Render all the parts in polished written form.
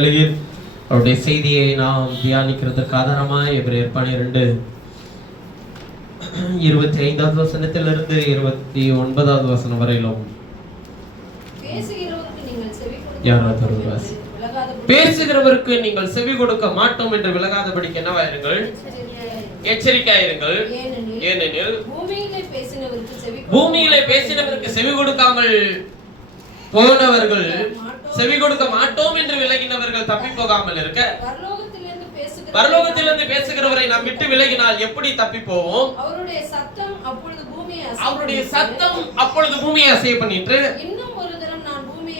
அவருடைய செய்தியை நாம் தியானிக்கிறதுக்கு ஆதாரமாய் எபிரேயர் 12:25 வசனத்திலிருந்து 29 வசனம் வரையிலும் பேசுகிறவருக்கு நீங்கள் செவி கொடுக்க மாட்டோம் என்று விலகாதபடிக்கு என்னவாயிருங்கள், எச்சரிக்கையாயிருங்கள். ஏனெனில் பூமியிலே பேசினவருக்கு செவி கொடுக்காமல் போனவர்கள், செவி கொடுக்க மாட்டோம் என்று விலகினவர்கள் தப்பி போகாமல் இருக்க, பரலோகத்திலிருந்து பேசுகிறவரை நாம் விட்டு விலகினால் எப்படி தப்பி போவோம்? அவருடைய சத்தம் அப்பொழுது பூமியை அசைய பண்ணிட்டு,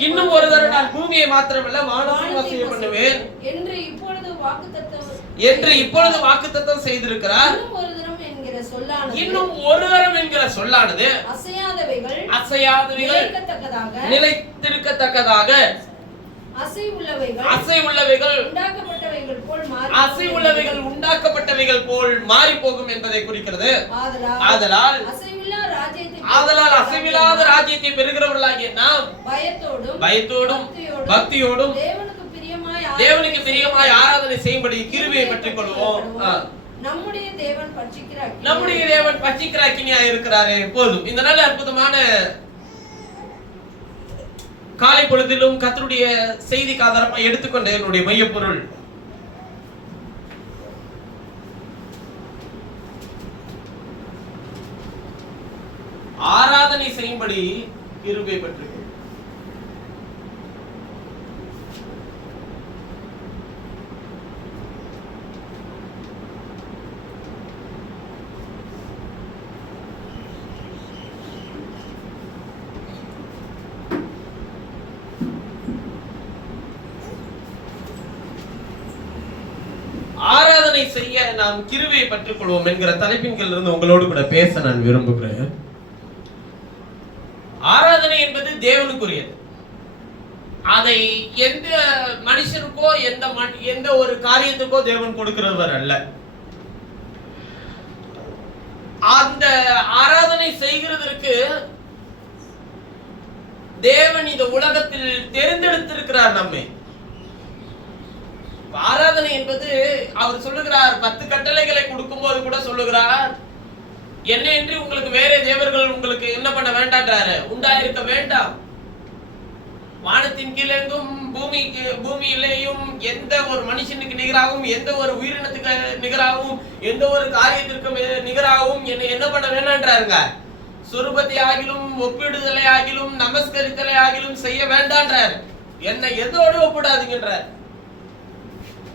இன்னும் ஒரு தரம் நான் பூமியை மாத்திரமல்ல வானத்தையும் அசைய பண்ணுவேன் என்று இப்பொழுது வாக்குத்தத்தம் செய்திருக்கிறார். இன்னும் ஒரு தரம் என்கிற சொல்லானது அசையாதவைகள் நிலைத்திருக்கத்தக்கதாக அசைவுள்ளவைகள் உண்டாக்கப்பட்டவைகள் போல் மாறி போகும் என்பதை குறிக்கிறது. ஆதலால் அசைவில்லாத ராஜ்யத்தை பெறுகிறவர்களாகிய நாம் பயத்தோடும் பக்தியோடும் தேவனுக்கு பிரியமாய் ஆராதனை செய்யும்படி கிருபையை பெற்றுக் கொள்வோம். நம்முடைய தேவன் பட்சிக்கிற அக்கினியா இருக்கிறாரே போதும். இந்த நல்ல அற்புதமான காலை பொழுதிலும் கர்த்தருடைய செய்திக்கு ஆதாரமாக எடுத்துக்கொண்ட என்னுடைய மையப்பொருள், ஆராதனை செய்யும்படி கிருபை பெற்று ஆராதனை செய்ய நாம் கிருபையை பெற்றுக் கொள்வோம் என்கிற தலைப்பின் கீழ் இருந்து உங்களோடு கூட பேச நான் விரும்புகிறேன். ஆராதனை என்பது தேவனுக்குரியது. அதை எந்த மனுஷனுக்கோ எந்த ஒரு காரியத்துக்கோ தேவன் கொடுக்கிறவர் அல்ல. அந்த ஆராதனை செய்கிறதற்கு தேவன் இந்த உலகத்தில் தேர்ந்தெடுத்திருக்கிறார் நம்மை. ஆராதனை என்பது அவர் சொல்லுகிறார், 10 கட்டளைகளை கொடுக்கும் போது கூட சொல்லுகிறார், என்ன என்று உங்களுக்கு வேற தேவர்கள் உங்களுக்கு என்ன பண்ண வேண்டான்றாரு, உண்டாயிருக்க வேண்டாம். வானத்தின் கீழெங்கும் பூமியிலேயும் எந்த ஒரு மனுஷனுக்கு நிகராகவும் எந்த ஒரு உயிரினத்துக்கு நிகராகவும் எந்த ஒரு காரியத்திற்கு நிகராகவும் என்ன பண்ண வேண்டான்றாருங்க. சொரூபத்தை ஆகிலும் ஒப்பிடுதலை ஆகிலும் நமஸ்கரித்தலை ஆகிலும் செய்ய வேண்டான்றார். என்னை எதோடு ஒப்பிடாதீங்கன்றார்.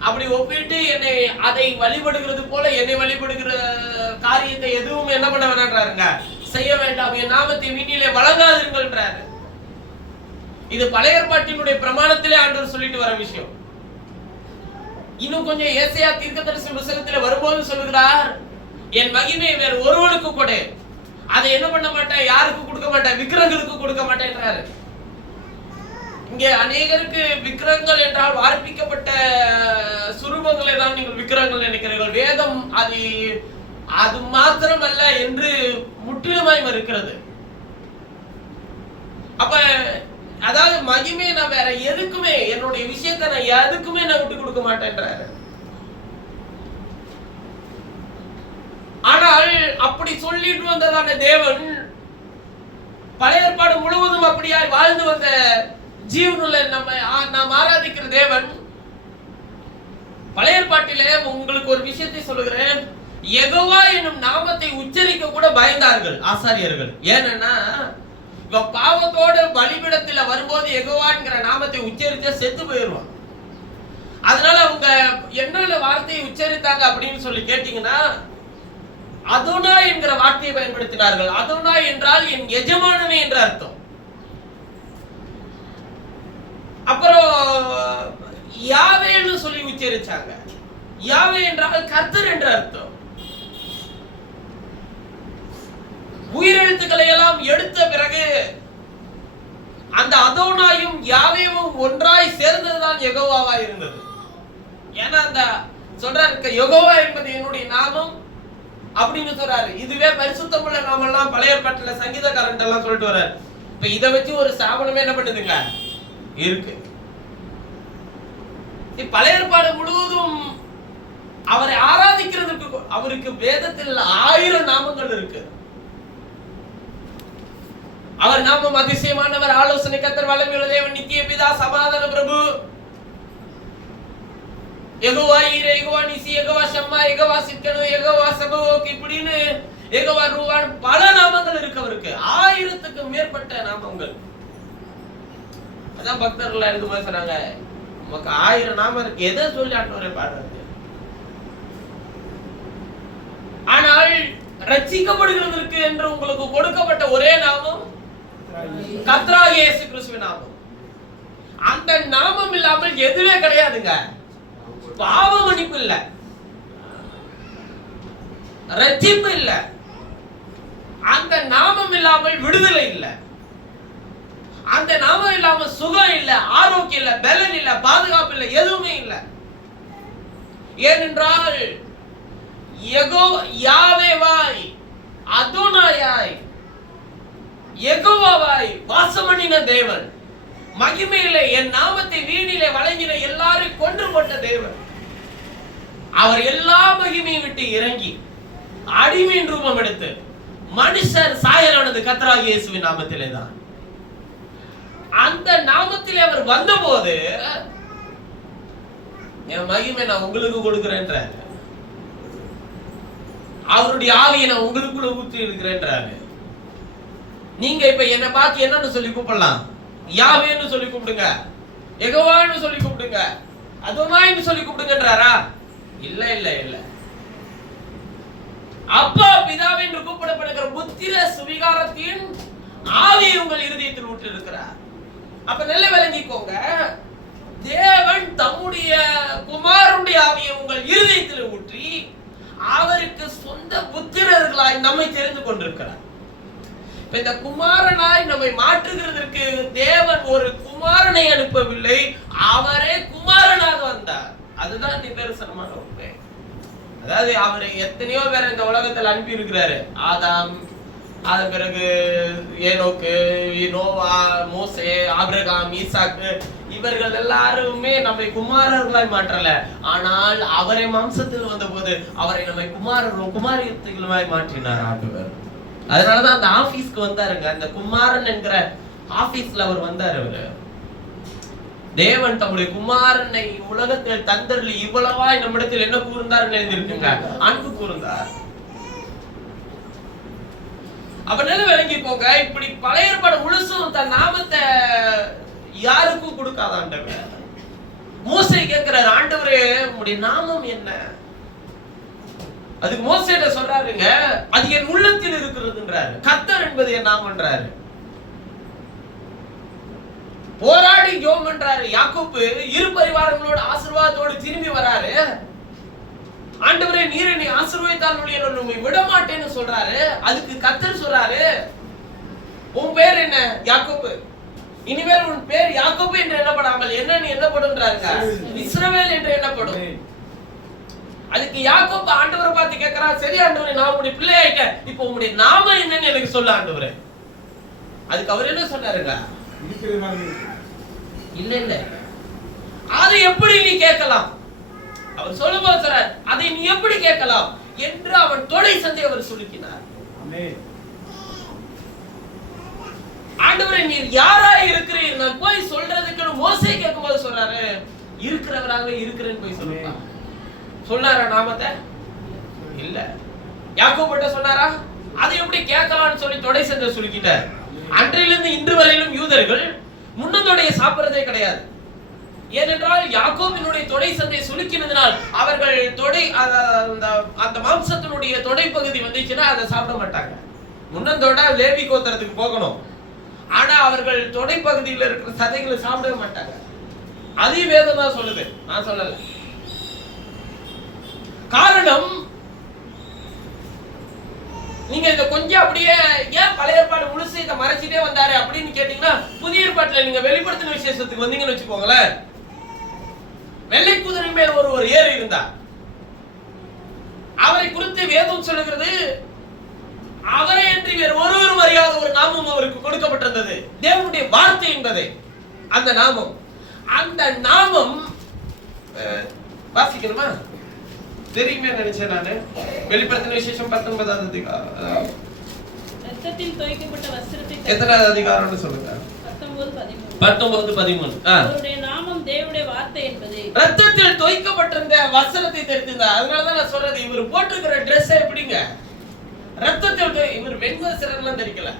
அப்படி ஒப்பிட்டு என்னை அதை வழிபடுகிறது போல என்னை வழிபடுகிற காரியத்தை எதுவும் என்ன பண்ண வேண்டான்றாருங்க, செய்ய வேண்டாம். என் நாமத்தை வீட்டிலே வழங்காதீர்கள்ன்றாரு. இது பழைய ஏற்பாட்டினுடைய பிரமாணத்திலே ஆண்டவர் சொல்லிட்டு வர விஷயம். இன்னும் கொஞ்சம் ஏசாயா தீர்க்கதரிசி புத்தகத்திலே வரும்போது சொல்லுகிறார், என் மகிமை வேறு ஒருவனுக்கு கொடு, அதை என்ன பண்ண மாட்டேன், யாருக்கு கொடுக்க மாட்டேன், விக்கிரகங்களுக்கு கொடுக்க மாட்டேன்றாரு. இங்கே அநேகருக்கு விக்கிரகங்கள் என்றால் வார்ப்பிக்கப்பட்ட சுரூபங்களை தான் நீங்கள் விக்கிரகங்கள் நினைக்கிறீர்கள். வேதம் அது மாத்திரமல்ல என்று முற்றிலுமாய் மறுக்கிறது. அப்ப அதாவது மகிமை நான் வேற எதுக்குமே, என்னுடைய விஷயத்தை நான் எதுக்குமே நான் விட்டு கொடுக்க மாட்டேன்றாரு. ஆனால் அப்படி சொல்லிட்டு வந்ததான தேவன் பழைய ஏற்பாடு முழுவதும் அப்படியாய் வாழ்ந்து வந்த ஜீவனுள்ள நாம் ஆராதிக்கிற தேவன், பழைய ஏற்பாட்டிலே உங்களுக்கு ஒரு விஷயத்தை சொல்லுகிறேன், யெகோவா என்னும் நாமத்தை உச்சரிக்க கூட பயந்தார்கள் ஆசாரியர்கள். ஏன்னா இப்ப பாவத்தோடு பலிபீடத்துல வரும்போது யெகோவாங்கிற நாமத்தை உச்சரிச்சா செத்து போயிடுவான். அதனால அவங்க என்ன வார்த்தையை உச்சரித்தாங்க அப்படின்னு சொல்லி கேட்டீங்கன்னா, அதோனாய் என்கிற வார்த்தையை பயன்படுத்தினார்கள். அதோனாய் என்றால் என் எஜமானனே என்ற அர்த்தம். அப்புறம் யாவேன்னு சொல்லி உச்சரிச்சாங்க. யாவே என்றால் கர்த்தர் என்ற அர்த்தம். உயிரெழுத்துக்களை எல்லாம் எடுத்த பிறகு அந்த அதோனாயும் யாவேவும் ஒன்றாய் சேர்ந்ததுதான் யெகோவாவா இருந்தது. ஏன்னா அந்த சொல்றாரு, யெகோவா என்பது என்னுடைய நாமம் அப்படின்னு சொல்றாரு. இதுவே பரிசுத்தமுள்ள நாமெல்லாம் பழைய ஏற்பாட்டுல சங்கீதக்காரன் எல்லாம் சொல்லிட்டு வர்றாரு. இப்ப இதை வச்சு ஒரு ஸ்தாபனமே என்ன பண்ணுதுங்க இருக்கு. பழைய ஏற்பாடு முழுவதும் அவரை ஆராதிக்கிறதுக்கு அவருக்கு வேதத்தில் 1000 நாமங்கள் இருக்கு. அவர் நாமம் அதிசயமானவர், ஆலோசனை கர்த்தர், வல்லமையுள்ள தேவன், நித்திய பிதா, சமாதான பிரபு, யெகோவா ஈரே, யெகோவா நிசி, யெகோவா ஷம்மா, யெகோவா சித்கனு, யெகோவா சபோக், இப்படின்னு யெகோவா ரூவான் பல நாமங்கள் இருக்கு அவருக்கு. 1000க்கு மேற்பட்ட நாமங்கள். அதான் பக்தர்கள் எழுதும்போது சொன்னாங்க, நமக்கு 1000 நாமம் இருக்கு, எதை சொல்லி ஆண்டவரை பாடுறது? ஆனால் ரட்சிக்கப்படுகிறதற்கு என்று உங்களுக்கு கொடுக்கப்பட்ட ஒரே நாமம் கர்த்தராகிய இயேசு கிறிஸ்துவின் நாமம். அந்த நாமம் இல்லாமல் எதுவே கிடையாதுங்க. பாவ மன்னிப்பு இல்ல, ரட்சிப்பு இல்ல, அந்த நாமம் இல்லாமல் விடுதலை இல்ல, அந்த நாமம் இல்லாமல் சுகம் இல்ல, ஆரோக்கியம் இல்ல, பலன் இல்ல, பாதுகாப்பு இல்ல, எதுவுமே இல்ல. ஏனென்றால் யாவேவாய், அதோனாயாய், யெகோவாவாய் வாசமண்ணின தேவன், மகிமையிலே என் நாமத்தை வீணிலே வழங்கின எல்லாரையும் கொன்று போட்ட தேவன், அவர் எல்லா மகிமையும் விட்டு இறங்கி அடிமையின் ரூபம் எடுத்து மனுஷர் சாயலானது கர்த்தராகிய இயேசுவின் நாமத்திலே தான். அந்த நாமத்திலே அவர் வந்தபோது என் மகிமை நான் உங்களுக்கு கொடுக்கிறேன்றாரு. அவருடைய ஆவியை நான் உங்களுக்குள்ள ஊற்றி இருக்கிறேன்றாரு. நீங்க இப்ப என்ன பார்த்து என்னன்னு சொல்லி கூப்பிடலாம்? யாவேன்னு சொல்லி கூப்பிடுங்க, யெகோவான்னு சொல்லி கூப்பிடுங்க, அதோனாய்னு சொல்லி கூப்பிடுங்கன்றாரா? இல்ல இல்ல இல்ல. அப்பா பிதாவே என்று கூப்பிடப்படுகிற புத்திர சுவிகாரத்தின் ஆவியை உங்கள் இருதயத்தில் ஊற்றி இருக்கிறார். அப்ப நல்ல விளங்கிக்கோங்க, தேவன் தம்முடைய குமாரனுடைய ஆவியை உங்கள் இருதயத்தில் ஊற்றி அவருக்கு சொந்த புத்திரர்களாய் நம்மை தெரிந்து கொண்டிருக்கிறார். இந்த குமாரனாய் நம்மை மாற்றுகிறதற்கு தேவன் ஒரு குமாரனை அனுப்பவில்லை, அவரே குமாரனாக வந்தார். அதுதான் நிதர்சனமான உண்மை. அதாவது அவரை எத்தனையோ பேர் இந்த உலகத்தில் அனுப்பி இருக்கிறாரு. ஆதாம், அதன் பிறகு ஏனோக்கு, நோவா, மோசே, ஆபிரகாம், ஈசாக்கு, இவர்கள் எல்லாருமே நம்மை குமாரர்களாய் மாற்றல. ஆனால் அவரை மாம்சத்தில் வந்த போது அவரை நம்மை குமாரியத்துகளாய் மாற்றினார் ஆண்டவர். அதனாலதான் அந்த ஆபீஸ்க்கு வந்தாருங்க. அந்த குமாரன் என்கிற ஆபீஸ்ல அவர் வந்தார். அவரு தேவன் தம்முடைய குமாரனை உலகத்தில் தந்தரில் இவ்வளவாய் நம்மிடத்தில் என்ன கூர்ந்தார் எழுந்திருக்குங்க, அன்பு கூர்ந்தார். அப்ப நல்ல விளங்கிக்கோங்க, இப்படி பழைய ஏற்பாடு முழுசும் தன் நாமத்தை யாருக்கும் கொடுக்காத ஆண்டவர். மோசே கேட்கிறார், ஆண்டவரே உங்களுடைய நாமம் என்ன? அதுக்கு மோசேட்ட சொல்றாருங்க, அது என் உள்ளத்தில் இருக்கிறதுன்றாரு. கர்த்தர் என்பது என் நாமன்றாரு. போராடி ஜெபம் பண்றாரு யாக்கோபு. இரு பரிவாரங்களோட ஆசீர்வாதத்தோடு திரும்பி வராரு. ஆண்டவரே நீர் என்னை ஆசீர்வதித்தால் நான் உம்மை விட மாட்டேன்னு சொல்றாரு. அதுக்கு கர்த்தர் சொல்றாரு, உன் பேர் என்ன? யாக்கோபு. இனிமேல் உன் பேர் யாக்கோபு என்று எண்ணப்படாமல் என்னன்னு எண்ணப்படும்ன்றாருங்க, இஸ்ரவேல் என்று எண்ணப்படும். அதுக்கு யாக்கோபு ஆண்டவரை பார்த்து கேட்கிறார், சரி ஆண்டவரே நான் உங்களுடைய பிள்ளை ஆயிட்டேன், இப்போ உங்களுடைய நாமம் என்னன்னு எனக்கு சொல்ல ஆண்டவரே. அதுக்கு அவர் என்ன சொன்னாருங்க, இல்ல இல்ல அதை எப்படி நீ கேட்கலாம்? அவர் சொல்லும்போது சொல்றார், அதை நீ எப்படி கேட்கலாம் என்று அவன் தொடை சந்தை அவர் சுருக்கினார். ஆண்டவரே நீர் யாராய் இருக்கிறீர் நான் போய் சொல்றதுக்கு மோசே கேட்கும்போது சொல்றாரு, இருக்கிறவராக இருக்கிறேன்னு போய் சொல்லுங்க. சொன்னாரா நாமத்தை? இல்ல. யாக்கோபுட்ட சொன்னாரா? அதை எப்படி கேட்கலாம்னு சொல்லி தொடை சந்தை சுருக்கிட்டார். அன்றையிலிருந்து இன்று வரையிலும் யூதர்கள் முன்னதோடைய சாப்பிடுறதே கிடையாது. ஏனென்றால் யாக்கோபினுடைய தொடை சந்தை சுலுக்கினதினால் அவர்கள் தொடை அந்த மாம்சத்தினுடைய தொடை பகுதி வந்துச்சுன்னா அதை சாப்பிட மாட்டாங்க. முன்னதோட லேவி கோத்திரத்துக்கு போகணும். ஆனா அவர்கள் தொடை பகுதியில் இருக்கிற சதைகளை சாப்பிடவே மாட்டாங்க. அதே வேதம் தான் சொல்லுது, நான் சொல்லல. காரணம், நீங்க இத கொஞ்சம் அப்படியே ஏன் பழைய ஏற்பாடு முழுசு இதை மறைச்சிட்டே வந்தாரு அப்படின்னு கேட்டீங்கன்னா, புதிய ஏற்பாட்டுல நீங்க வெளிப்படுத்தின விசேஷத்துக்கு வந்தீங்கன்னு வச்சுக்கோங்களேன், வெள்ளை குதிரை மேல் ஒரு ஏறு இருந்தார். அவரை குறித்து வேதம் சொல்லுகிறது, அவரை அன்றி வேறு ஒருவரும் அறியாத ஒரு நாமம் அவருக்கு கொடுக்கப்பட்டிருந்தது, தேவனுடைய வார்த்தை என்பதை அந்த நாமம். அந்த நாமம் வாசிக்கணுமா? தெரியுமே நினைச்சேன் நானு. வெளிப்படுத்தின விசேஷம் 19வது அதிகாரம். இரத்தத்தில் தோய்க்கப்பட்ட வஸ்திரத்தை எத்தனாவது அதிகாரம்னு சொல்லுங்க. 19:13. அவருடைய நாமம் தேவனுடைய வார்த்தை என்பது. இரத்தத்தில் தோய்க்கப்பட்டிருந்த வஸ்திரத்தை தெரிந்தார். அதனாலதான் நான் சொல்றது, இவர் போட்டிருக்கிற Dress எப்படிங்க? இரத்தத்தில் இவர் வெண்வஸ்திரம் எல்லாம் தெரிக்கல,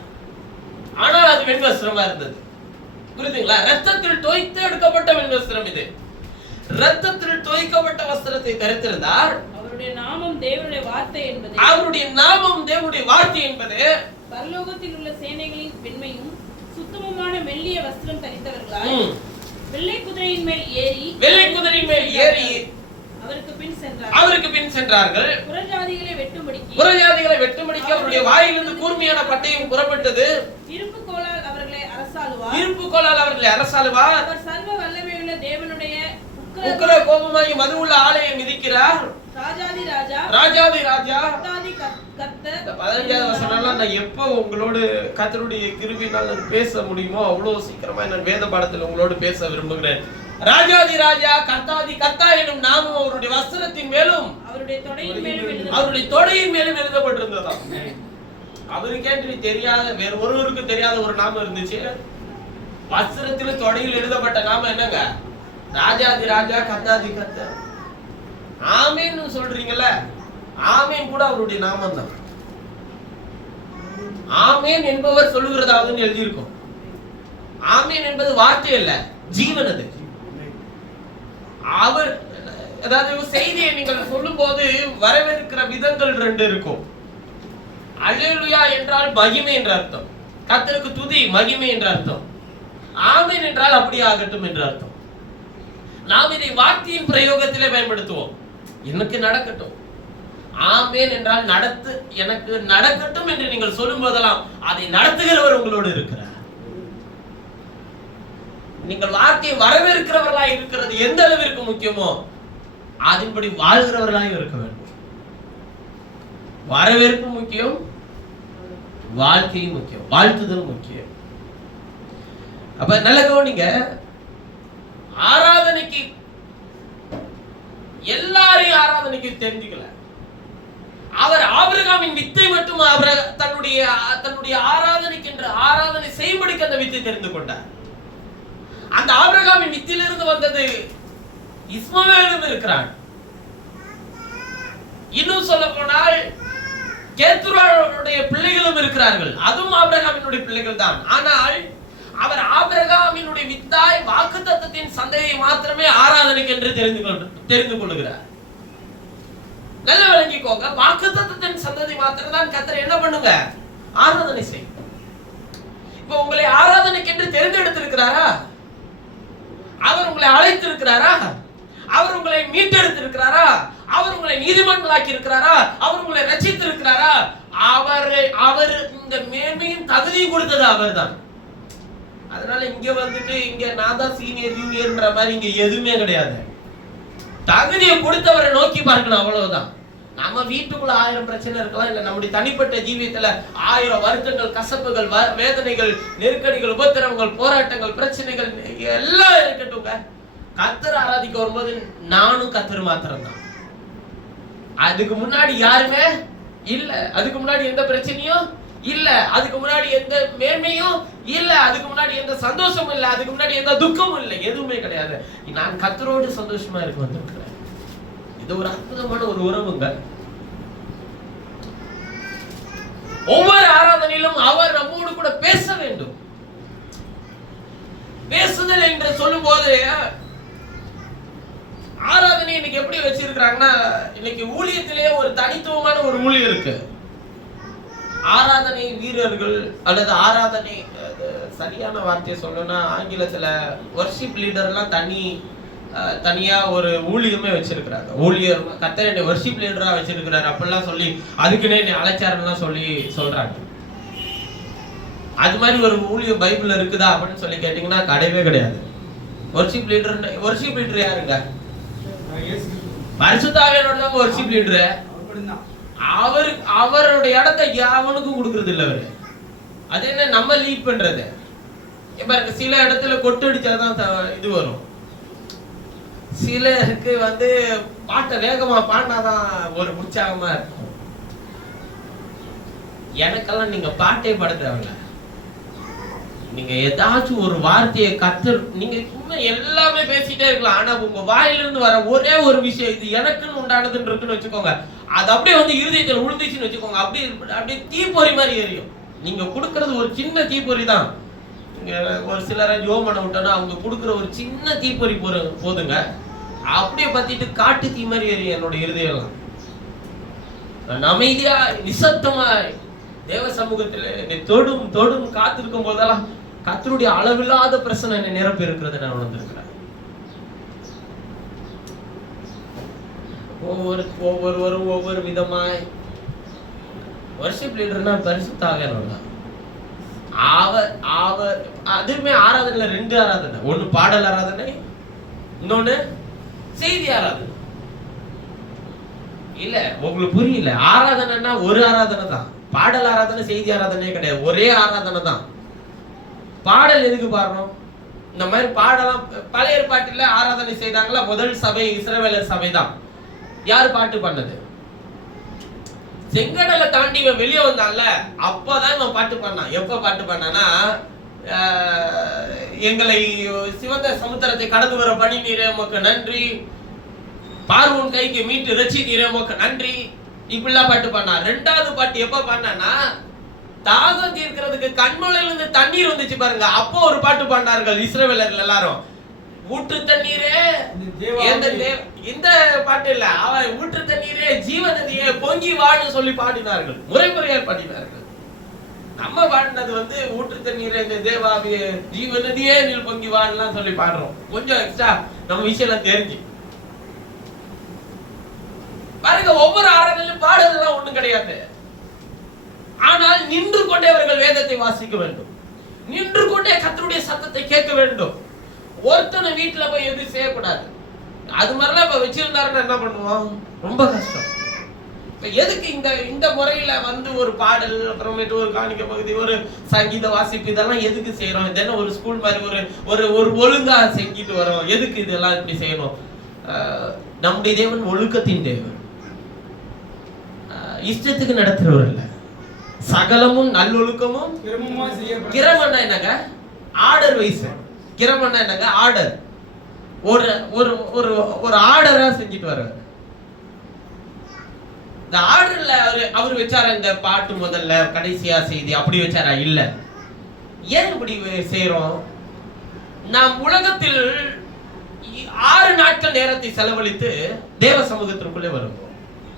ஆனால் அது வெண்வஸ்திரமா இருந்தது. புரியுதுங்களா? இரத்தத்தில் தோய்த்து எடுக்கப்பட்ட வெண்வஸ்திரம் இது. இரத்தத்தில் தோய்க்கப்பட்ட வஸ்திரத்தை தரித்திருந்தார். அவருடைய நாமம் தேவனுடைய வார்த்தை என்பது. அவருடைய நாமம் தேவனுடைய வார்த்தை என்பது. பரலோகத்தில் உள்ள சேனைகளின் வெண்மையும் சுத்தமுமான மெல்லிய வஸ்திரம் தரித்தவர்களாய் வெள்ளை குதிரையின் மேல் ஏறி அவருக்கு பின் சென்றார்கள். புறஜாதிகளை வெட்டும்படிக்கு அவருடைய வாயிலிருந்து கூர்மையான பட்டயம் புறப்பட்டது. இருப்பு கோலால் அவர்களை அரசாளுவார். அவர் சர்வ வல்லமையுள்ள தேவனுடைய உக்கிர கோபமாகி மதுவுள்ள ஆலயை மிதிக்கிறார். ராஜாதி ராஜா. 15வது வசனம்லாம் நான் எப்போ உங்களோடு கர்த்தருடைய கிருபையினால் நான் பேச முடியுமோ அவ்வளவு சீக்கிரமா நான் வேத பாடத்தில் உங்களோடு பேச விரும்புகிறேன். ராஜாதி ராஜா கர்த்தாதி கர்த்தா எனும் நாமம் அவருடைய வஸ்திரத்தின் மேலும் அவருடைய தொடையின் மேலும் எழுதப்பட்டிருந்ததாம். அவருக்கே தெரியாத, வேற ஒருவருக்கு தெரியாத ஒரு நாமம் இருந்துச்சு. வஸ்திரத்தில் தொடையில் எழுதப்பட்ட நாமம் என்னங்க? ராஜாதி ராஜா கர்த்தாதி கர்த்தா. ஆமேன்னு சொல்றீங்கல்ல, ஆமேன் கூட அவருடைய நாமம் தான். ஆமேன் என்பவர் சொல்லுகிறதாவதுன்னு எழுதியிருக்கும். ஆமேன் என்பது வார்த்தை அல்ல, ஜீவன். அது அவர், அதாவது செய்தியை நீங்கள் சொல்லும் போது வரவேற்கிற விதங்கள் 2 இருக்கும். அல்லேலூயா என்றால் மகிமை என்ற அர்த்தம், கர்த்தருக்கு துதி மகிமை என்ற அர்த்தம். ஆமேன் என்றால் அப்படியே ஆகட்டும் என்ற அர்த்தம். நாம் இதை வார்த்தையின் பிரயோகத்திலே பயன்படுத்துவோம். எனக்கு நடக்கட்டும். ஆமேன் என்றால் எனக்கு நடக்கட்டும் என்று நீங்கள் சொல்லும் போதெல்லாம் அதை நடத்துகிறவர் உங்களோடு இருக்கிறார். நீங்கள் வார்த்தையை வரவேற்கிறவர்களாய் இருக்கிறது எந்த அளவிற்கு முக்கியமோ அதன்படி வாழ்கிறவர்களாய் இருக்க வேண்டும். வரவேற்பு முக்கியம், வாழ்க்கையும் முக்கியம், வாழ்த்துதல் முக்கியம். அப்ப நல்ல கவனிங்க, ஆராதனைக்கு எல்லாரையும் ஆராதனைக்கு தெரிஞ்சுக்கல. அவர் ஆபிரகாமின் வித்தை மட்டும் தன்னுடைய ஆராதனைக்கு என்று ஆராதனை செய்யும்படிக்கு அந்த வித்தை தெரிந்து கொண்டார். அந்த ஆபிரகாமின் வித்திலிருந்து வந்தது இஸ்மவேலும் இருக்கிறான். இன்னும் சொல்ல போனால் கேத்துராவுடைய பிள்ளைகளும் இருக்கிறார்கள். அதுவும் ஆபிரகாமினுடைய பிள்ளைகள் தான். ஆனால் அவர் ஆபிரகாமினுடைய வித்தாய் வாக்குத்தத்தத்தின் சந்ததியை மாத்திரமே ஆராதனைக்கு என்று தெரிந்து கொள்கிறார். நல்ல விளங்கிக்கோங்க, வாக்குத்தத்தத்தின் சந்ததி மாத்திரம் தான் கர்த்தர் என்ன பண்ணுங்க? ஆராதனை செய்யும். இப்ப உங்களை ஆராதனைக்கு என்று தேர்ந்தெடுத்திருக்கிறாரா? அவர் உங்களை அழைத்திருக்கிறாரா? அவர் உங்களை மீட்டெடுத்திருக்கிறாரா? அவர் உங்களை நீதிமன்றமாக்கி இருக்கிறாரா? அவர் உங்களை ரட்சித்திருக்கிறாரா? அவர் இந்த மேன்மையும் தகுதியும் கொடுத்தது அவர்தான். அதனால இங்க வந்துட்டு இங்க நான் தான் சீனியர் ஜூனியர்ன்ற மாதிரி இங்க எதுவுமே கிடையாது. தகுதியை கொடுத்தவரை நோக்கி பார்க்கணும், அவ்வளவுதான். நம்ம வீட்டுக்குள்ள 1000 பிரச்சனை இருக்கலாம், இல்ல நம்முடைய தனிப்பட்ட ஜீவியத்துல 1000 வருத்தங்கள், கசப்புகள், வேதனைகள், நெருக்கடிகள், உபத்திரவங்கள், போராட்டங்கள், பிரச்சனைகள் எல்லாம் இருக்கட்டுங்க. கர்த்தர் ஆராதிக்க வரும்போது நானும் கர்த்தர் மாத்திரம் தான். அதுக்கு முன்னாடி யாருமே இல்ல, அதுக்கு முன்னாடி எந்த பிரச்சனையும் இல்ல, அதுக்கு முன்னாடி எந்த மேன்மையும் இல்ல, அதுக்கு முன்னாடி எந்த சந்தோஷமும் இல்ல, அதுக்கு முன்னாடி எந்த துக்கமும் இல்ல, எதுவுமே கிடையாது. நான் கர்த்தரோடு சந்தோஷமா இருக்க வந்திருக்கிறேன். இது ஒரு அற்புதமான ஒரு உறவுங்க. ஒவ்வொரு ஆராதனையிலும் அவர் நம்மோடு கூட பேச வேண்டும். பேசுதல் என்று சொல்லும் போது ஆராதனை இன்னைக்கு எப்படி வச்சிருக்கிறாங்கன்னா, இன்னைக்கு ஊழியத்திலே ஒரு தனித்துவமான ஒரு ஊழியம் இருக்கு. ஆராதனை வீரர்கள் அல்லது ஆராதனை, சரியான வார்த்தையை சொல்லணும்னா ஆங்கிலத்துல வர்ஷிப் லீடர்லாம் தனியா ஒரு ஊழியமே வச்சிருக்கிறாங்க. ஊழியர் கர்த்தர் என்னை வர்ஷிப் லீடரா வச்சிருக்கிறாரு அப்படிலாம் சொல்லி அதுக்குன்னே என்னை அழைச்சாருலாம் சொல்றாங்க. அது மாதிரி ஒரு ஊழியம் பைபிள்ல இருக்குதா அப்படின்னு சொல்லி கேட்டீங்கன்னா கிடையவே கிடையாது. வர்ஷிப் லீடர் யாருங்க? பரிசுத்த ஆவியானவர் வர்ஷிப் லீடர். அவருடைய இடத்தை யாவனுக்கும் கொடுக்கறது இல்ல அவரு. அது என்ன நம்ம லீட் பண்றது? இப்ப சில இடத்துல கொட்டு அடிச்சாதான் இது வரும், சிலருக்கு வந்து பாட்டை வேகமா பாடினாதான் ஒரு உற்சாகமா இருக்கும். எனக்கெல்லாம் நீங்க பாட்டே பாட தேவையில்ல. நீங்க ஏதாச்சும் ஒரு வார்த்தையை நீங்க சும்மா எல்லாமே பேசிட்டே இருக்கலாம். ஆனா உங்க வாயிலிருந்து வர ஒரே ஒரு விஷயம் இது எனக்குன்னு உண்டானதுன்னு இருக்குன்னு வச்சுக்கோங்க, அது அப்படியே வந்து இருதயத்தில் உழுந்துச்சுன்னு வச்சுக்கோங்க, அப்படியே தீப்பொறி மாதிரி எரியும். நீங்க கொடுக்கறது ஒரு சின்ன தீப்பொறி தான். ஒரு சிலரை ஜோம் பண்ண விட்டோன்னா அவங்க கொடுக்குற ஒரு சின்ன தீப்பொறி போதுங்க, அப்படியே பத்திட்டு காட்டு தீ மாதிரி எரியும் என்னோட இருதயம். நான் அமைதியா நிசப்தமா தேவ சமூகத்தில் தொடும் காத்திருக்கும் போதெல்லாம் கர்த்தருடைய அளவில்லாத பிரச்சனை என்னை நிரப்பி இருக்கிறத நான் உணர்ந்திருக்கிறேன். ஒவ்வொருவரும் ஒவ்வொரு விதமாய் வர்ஷிப் லீடர்னா பரிசுத்த ஆவியானவர். அவர் அதுவுமே ஆராதனைல 2 ஆராதனை, ஒன்னு பாடல் ஆராதனை, இன்னொன்னு செய்தி ஆராதனை. இல்ல உங்களுக்கு புரியல, ஆராதனைன்னா ஒரு ஆராதனை தான். பாடல் ஆராதனை செய்தி ஆராதனையே கிடையாது, ஒரே ஆராதனை தான். பாடல் எதுக்கு பாடுறோம்? இந்த மாதிரி பாடலாம். பழைய ஏற்பாட்டில் ஆராதனை செய்தாங்களா, முதல் சபை இஸ்ரவேலர் சபை தான். யாரு பாட்டு பண்ணது? செங்கடலை தாண்டி இவன் வெளியே வந்தான்ல, அப்பதான் இவன் பாட்டு பண்ணான். எப்ப பாட்டு பண்ணானா, எங்களை சிவந்த சமுத்திரத்தை கடந்து வர பண்ணி நீரே உமக்கு நன்றி, பார்வோன் கைக்கு மீட்டு ரட்சி நீரே உமக்கு நன்றி, இப்படிலாம் பாட்டு பண்ணான். 2வது பாட்டு எப்ப பண்ணானா, தாகம் தீர்க்கிறதுக்கு கண்மலையில இருந்து தண்ணீர் வந்துச்சு பாருங்க, அப்போ ஒரு பாட்டு பாடினார்கள் இஸ்ரவேலர்கள் எல்லாரும். ஊற்று தண்ணீரே, இந்த பாட்டு இல்ல, அவன் ஊற்று தண்ணீரே ஜீவ நதியே பொங்கி வான்னு சொல்லி பாடினார்கள், முறைமுறையா பாடினார்கள். நம்ம பாடினது வந்து ஊற்று தண்ணீரே இந்த தேவாவிய ஜீவ நதியே நீல் பொங்கி வான்னு சொல்லி பாடுறோம். கொஞ்சம் எக்ஸ்ட்ரா நம்ம விஷயம் தெரிஞ்சு பாருங்க. ஒவ்வொரு ஆராதனையிலும் பாடுறதுலாம் ஒண்ணும் கிடையாது. ஆனால் நின்று கொண்டே அவர்கள் வேதத்தை வாசிக்க வேண்டும், நின்று கொண்டே கர்த்தருடைய சத்தத்தை கேட்க வேண்டும். ஒருத்தனை வீட்டுல போய் எதுவும் செய்யக்கூடாது. அது மாதிரிலாம் இப்ப வச்சிருந்தாருன்னா என்ன பண்ணுவோம்? ரொம்ப கஷ்டம். இப்ப எதுக்கு இந்த முறையில வந்து ஒரு பாடல், அப்புறமேட்டு ஒரு காணிக்க பகுதி, ஒரு சங்கீத வாசிப்பு, இதெல்லாம் எதுக்கு செய்யறோம்? இதெல்லாம் ஒரு ஸ்கூல் மாதிரி ஒரு ஒழுங்கா செஞ்சுட்டு வரோம். எதுக்கு இதெல்லாம் இப்படி செய்யணும்? நம்முடைய தேவன் ஒழுக்கத்தின் தேவன், இஷ்டத்துக்கு நடத்துறவர் இல்ல. சகலமும் நல்லொழுக்கமும் கிரமம்னா என்னங்க? Order wise. கிரமம்னா என்னங்க? ஆர்டர். ஒரு ஆர்டரா செஞ்சுட்டு வர்றாரு. இந்த ஆர்டர்ல அவர் வச்சாரா இந்த பாட்டு முதல்ல கடைசியா செய்தி அப்படி வச்சாரா? இல்ல. ஏன் இப்படி செய்யறோம்? நாம் உலகத்தில் 6 நாட்கள் நேரத்தை செலவழித்து தேவ சமூகத்திற்குள்ளே வருவோம்.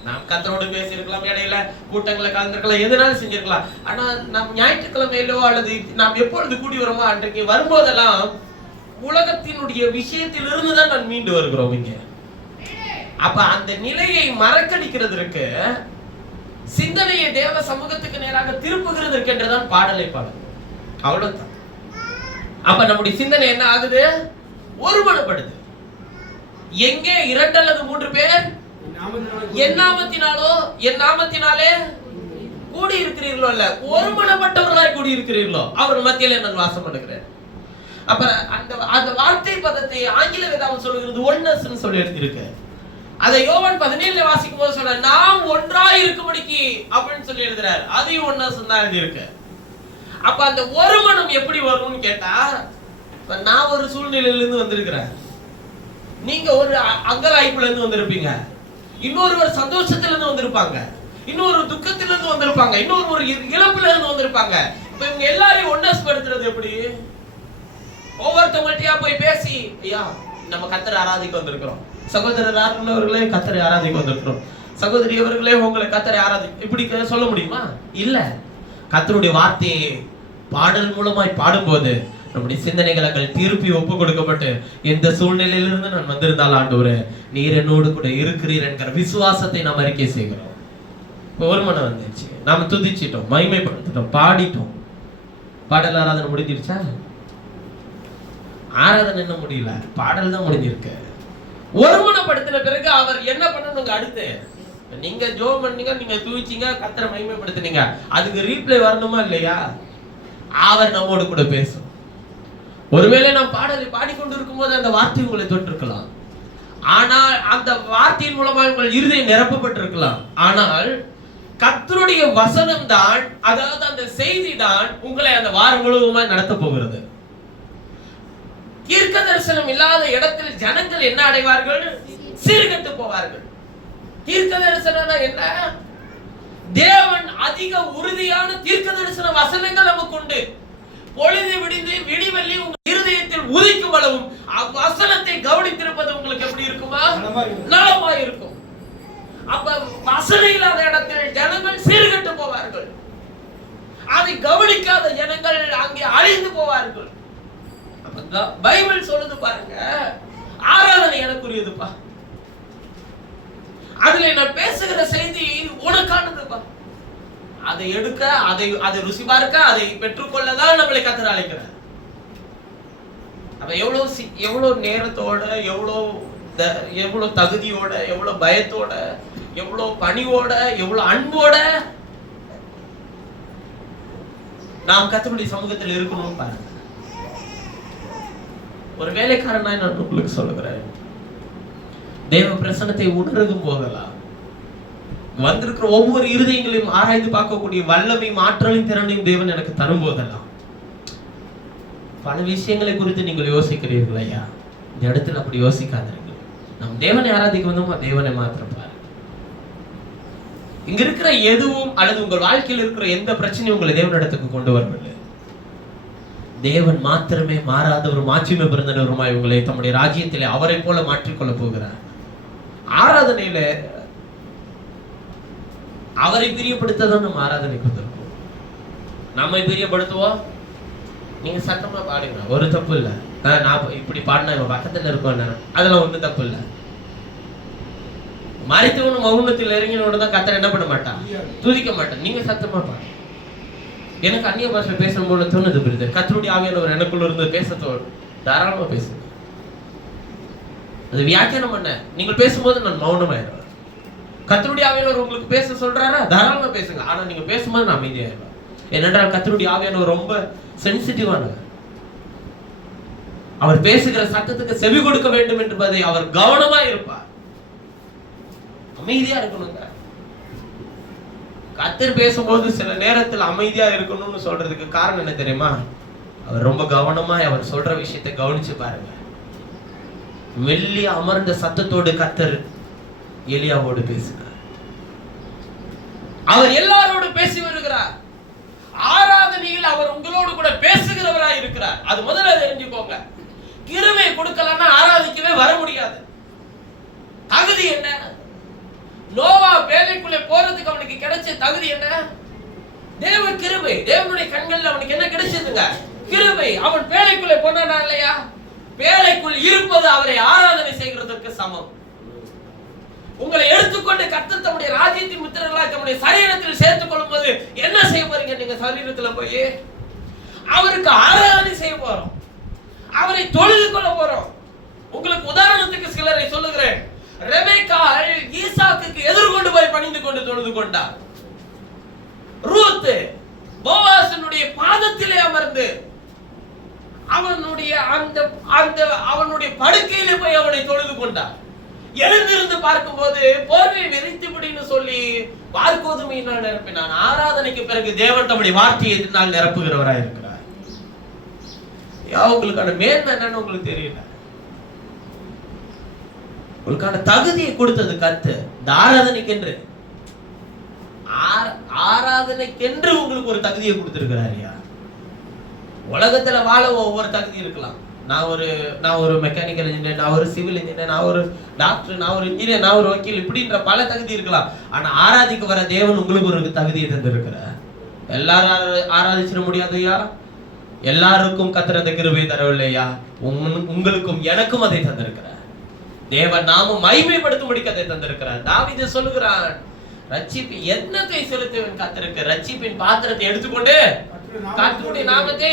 நாம் கர்த்தரோடு பேசியிருக்கலாம், இடையில கூட்டங்களை கலந்துருக்கலாம், எதுனாலும் செஞ்சிருக்கலாம். ஆனா நாம் ஞாயிற்றுக்கிழமையிலோ அல்லது நாம் எப்பொழுது கூடி வரோமோ அன்றைக்கு வரும்போதெல்லாம் உலகத்தினுடைய விஷயத்திலிருந்து தான் நான் மீண்டு வருகிறோம் இங்க. அப்ப அந்த நிலையை மறக்கடிக்கிறதற்கு, சிந்தனையை தேவ சமூகத்துக்கு நேராக திருப்புகிறதற்கு என்றுதான் பாடலை பாடுது. அவ்வளவுதான். அப்ப நம்முடைய சிந்தனை என்ன ஆகுது? ஒருமனப்படுது. எங்கே 2 அல்லது 3 பேர் என் நாமத்தினாலே கூடி இருக்கிறீர்களோ, இல்ல ஒருமனப்பட்டவர்களாய் கூடி இருக்கிறீர்களோ அவர் மத்தியிலே நான் வாசம் பண்ணுகிறேன். அப்ப அந்த வார்த்தை பதத்தை ஆங்கில வேதாகம் சொல்லுகிறது ஒன்னஸ் சொல்லி எடுத்திருக்கு. அதை யோவான் 17 வாசிக்கும் போது சொல்ற, நாம் ஒன்றாய் இருக்கும்படிக்கு அப்படின்னு சொல்லி எழுதுறாரு. அதையும் ஒன்னஸ் தான் எழுதியிருக்கு. அப்ப அந்த ஒரு மனம் எப்படி வரும்னு கேட்டா, நான் ஒரு சூழ்நிலையில இருந்து வந்திருக்கிறேன், நீங்க ஒரு அங்கலாய்ப்புல இருந்து வந்திருப்பீங்க, இன்னொருவர் சந்தோஷத்துல இருந்து வந்திருப்பாங்க, இன்னொரு துக்கத்துல இருந்து வந்திருப்பாங்க, இன்னொரு இழப்புல இருந்து வந்திருப்பாங்க. இப்ப இவங்க எல்லாரையும் ஒன்னஸ் படுத்துறது எப்படி? ஒவ்வொருத்தவங்கள்ட்டயா போய் பேசி, ஐயா நம்ம கர்த்தரை ஆராதிக்க வந்திருக்கிறோம், சகோதரர் அவர்களே கர்த்தரை ஆராதிக்க வந்திருக்கிறோம், சகோதரி அவர்களே உங்களை கர்த்தரை இப்படி சொல்ல முடியுமா? இல்ல. கர்த்தருடைய வார்த்தையை பாடல் மூலமாய் பாடும்போது நம்முடைய சிந்தனைகள் திருப்பி ஒப்பு கொடுக்கப்பட்டு, இந்த சூழ்நிலையிலிருந்து நான் வந்திருந்தால் ஆண்டவரே நீர் என்னோடு கூட இருக்கிறீர் என்கிற விசுவாசத்தை நாம் அறிக்கை செய்கிறோம். ஒரு மனம் வந்துச்சு, நாம துதிச்சிட்டோம், மகிமைப்படுத்திட்டோம், பாடிட்டோம். பாடல் ஆராதனை முடிஞ்சிருச்சா? ஆராதனை என்ன முடியல, பாடல் தான் முடிஞ்சிருக்கு. ஒருமனப்படுத்தின பிறகு அவர் என்ன பண்ணணுங்க? அடுத்து நீங்க ஜெபம் பண்ணீங்க, நீங்க துதிச்சீங்க, கர்த்தரை மகிமைப்படுத்தினீங்க, அதுக்கு ரீப்ளை வரணுமா இல்லையா? அவர் நம்மோடு கூட பேசும். ஒருவேளை நாம் பாடலை பாடிக்கொண்டு இருக்கும் போது அந்த வார்த்தை உங்களை தொட்டிருக்கலாம். ஆனால் அந்த வார்த்தையின் மூலமாக உங்கள் இருதயம் நிரப்பப்பட்டிருக்கலாம். ஆனால் கர்த்தருடைய வசனம் தான், அதாவது அந்த செய்தி தான் உங்களை அந்த வாரம் முழுவதுமாய் நடத்த போகிறது. தீர்க்க தரிசனம் இல்லாத இடத்தில் ஜனங்கள் என்ன அடைவார்கள்? சீர்கெட்டு போவார்கள். தீர்க்க தரிசனம் என்ன? தேவன் அதிக உறுதியான தீர்க்க தரிசன வசனங்கள் நமக்கு உண்டு. பொழுது விடிந்து விடிவெள்ளி உங்கள் இருதயத்தில் உதிக்கும் அளவும் வசனத்தை கவனித்திருப்பது உங்களுக்கு எப்படி இருக்குமா? நலமா இருக்கும். அப்ப வசனம் இல்லாத இடத்தில் ஜனங்கள் சீர்கெட்டு போவார்கள். அதை கவனிக்காத ஜனங்கள் அங்கே அழிந்து போவார்கள். பைபிள் சொல்லுது பாருங்க, ஆராதனை எனக்குரியதுப்பா, அதுல நான் பேசுகிற செய்தி உனக்கானதுப்பா. அதை எடுக்க, அதை ருசி பார்க்க, அதை பெற்றுக்கொள்ளதான் நம்மளை கர்த்தர் அழைக்கிறார். அப்ப எவ்வளவு நேரத்தோட, எவ்வளவு தகுதியோட, எவ்வளவு பயத்தோட, எவ்வளவு பணிவோட, எவ்வளவு அன்போட நாம் கர்த்தருடைய சமூகத்தில் இருக்கணும் பாருங்க. ஒரு வேலைக்காரனாய் நான் உங்களுக்கு சொல்லுகிறேன், தேவ பிரசன்னத்தை உணர்ந்தும் போகலாம். வந்திருக்கிற ஒவ்வொரு இருதயங்களையும் ஆராய்ந்து பார்க்கக்கூடிய வல்லமையும் ஆற்றலையும் திறனையும் தேவன் எனக்கு தரும் போதெல்லாம் பல விஷயங்களை குறித்து நீங்கள் யோசிக்கிறீர்கள். ஐயா, இந்த இடத்துல அப்படி யோசிக்காதீங்க. நம் தேவனை ஆராதிக்க வந்தோமா, தேவனை மாத்திரம் பாருங்க. இங்க இருக்கிற எதுவும் அல்லது உங்கள் வாழ்க்கையில் இருக்கிற எந்த பிரச்சனையும் உங்களை தேவனிடத்துக்கு கொண்டு வரவில்லை. தேவன் மாத்திரமே மாறாதவர், மாட்சிமை பிறந்தவருமாய் உங்களை தம்முடைய ராஜ்யத்திலே அவரை போல மாற்றிக்கொள்ள போகிறார். ஆராதனையில அவரை பிரியப்படுத்ததான் நம்ம ஆராதனைக்கு வந்திருக்கோம். நம்மை பிரியப்படுத்துவோம். நீங்க சத்தமா பாடுங்க, ஒரு தப்பு இல்லை. நான் இப்படி பாடினா இவன் பக்கத்துல இருக்கோம், அதெல்லாம் ஒன்றும் தப்பு இல்லை. மறைத்தவனும் மௌனத்தில் இறங்கினோட தான் கர்த்தர் என்ன பண்ண மாட்டான்? துதிக்க மாட்டான். நீங்க சத்தமா பாடு. எனக்கு அந்நிய பாஷை பேசணும் போல தோணுது பிரதர். கர்த்தருடைய ஆவியானவர் எனக்குள்ள இருந்து பேசத்தோடு தாராளமா பேசுங்க. அது வியாக்கியானம் பண்ண நீங்கள் பேசும்போது நான் மௌனமாயிடுவேன். கர்த்தருடைய ஆவியானவர் உங்களுக்கு பேச சொல்றாரா, தாராளமா பேசுங்க. ஆனா நீங்க பேசும்போது நான் அமைதியாயிடுவேன். ஏனென்றால் கர்த்தருடைய ஆவியானவர் ரொம்ப சென்சிட்டிவானவர். அவர் பேசுகிற சத்தத்துக்கு செவி கொடுக்க வேண்டும் என்பதை அவர் கவனமா இருப்பார். அமைதியா இருக்கணுங்க. கர்த்தர் பேசும்போது சில நேரத்தில் அமைதியா இருக்கணும்னு சொல்றதுக்கு காரணம் என்ன தெரியுமா? அவர் ரொம்ப கவனமா அவர் சொல்ற விஷயத்தை கவனிச்சு பாருங்க. மெல்லிய அமர்ந்த சத்தத்தோடு கர்த்தர் எலியாவோடு பேசுகிறார். அவர் எல்லாரோடு பேசி வருகிறார். ஆராதனையில் அவர் உங்களோடு கூட பேசுகிறவராய் இருக்கிறார். அது முதல்ல தெரிஞ்சுக்கோங்க. கிருபை கொடுக்கலன்னா ஆராதிக்கவே வர முடியாது. தகுதி என்ன? நோவா வேலைக்குள்ளே போறதுக்கு அவனுக்கு கிடைச்ச தகுதி என்ன? தேவ கிருபை. தேவனுடைய கண்கள்ல அவனுக்கு என்ன கிடைச்சதுங்க? கிருபை. அவன் வேலைக்குள்ளே போனானா இல்லையா? வேலைக்குள் இருப்பது அவரை ஆராதனை செய்கிறதற்கு சமம். உங்களை எடுத்துக்கொண்டு கர்த்தர் தம்முடைய ராஜ்யத்தின் முத்திரர்களாய் தம்முடைய சரீரத்தில் சேர்த்துக் கொள்ளும் போது என்ன செய்ய போறீங்க? நீங்க சரீரத்துல போய் அவருக்கு ஆராதனை செய்ய போறோம், அவரை தொழுது கொள்ள போறோம். உங்களுக்கு உதாரணத்துக்கு சிலரை சொல்லுகிறேன். ரெபெக்காள் ஈசாக்குக்கு எதிர்கொண்டு போய் பணிந்து கொண்டு தொழுது கொண்டார். ரூத் போவாசனுடைய பாதத்திலே அமர்ந்து அவனுடைய படுக்கையிலே போய் அவனை தொழுது கொண்டார். எழுந்திருந்து பார்க்கும்போது போர்வை விரித்துபடின்னு சொல்லி வார்கோதுமையினால் நிரப்பினான். ஆராதனைக்கு பிறகு தேவன் தம்முடைய வார்த்தையினால் நிரப்புகிறவராய் இருக்கிறார். உங்களுக்கான மேன்மை என்னன்னு உங்களுக்கு தெரியல. உங்களுக்கான தகுதியை கொடுத்தது கர்த்தர். இந்த ஆராதனைக்கென்று உங்களுக்கு ஒரு தகுதியை கொடுத்திருக்கிறாரியா? உலகத்துல வாழ ஒவ்வொரு தகுதி இருக்கலாம். நான் ஒரு மெக்கானிக்கல் இன்ஜினியர், நான் ஒரு சிவில் இன்ஜினியர், நான் ஒரு டாக்டர், நான் ஒரு இன்ஜினியர், நான் ஒரு வக்கீல், இப்படின்ற பல தகுதி இருக்கலாம். ஆனா ஆராதிக்க வர தேவன் உங்களுக்கு ஒரு தகுதியை தந்திருக்கிறார். எல்லாரும் ஆராதிச்சிட முடியாதுயா. எல்லாருக்கும் கர்த்தர் அந்த கிருபை தரவில்லையா? உங்களுக்கும் எனக்கும் அதை தந்திருக்கிறார். தேவன் நாமும் மகிமைப்படுத்தும்படி அதை தந்திருக்கிறார். தாவீது சொல்லுகிறான், ரட்சிப்பு என்னத்தை செலுத்துவேன் கர்த்தருக்கு, ரட்சிப்பின் பாத்திரத்தை எடுத்துக்கொண்டு கர்த்தருடைய நாமத்தை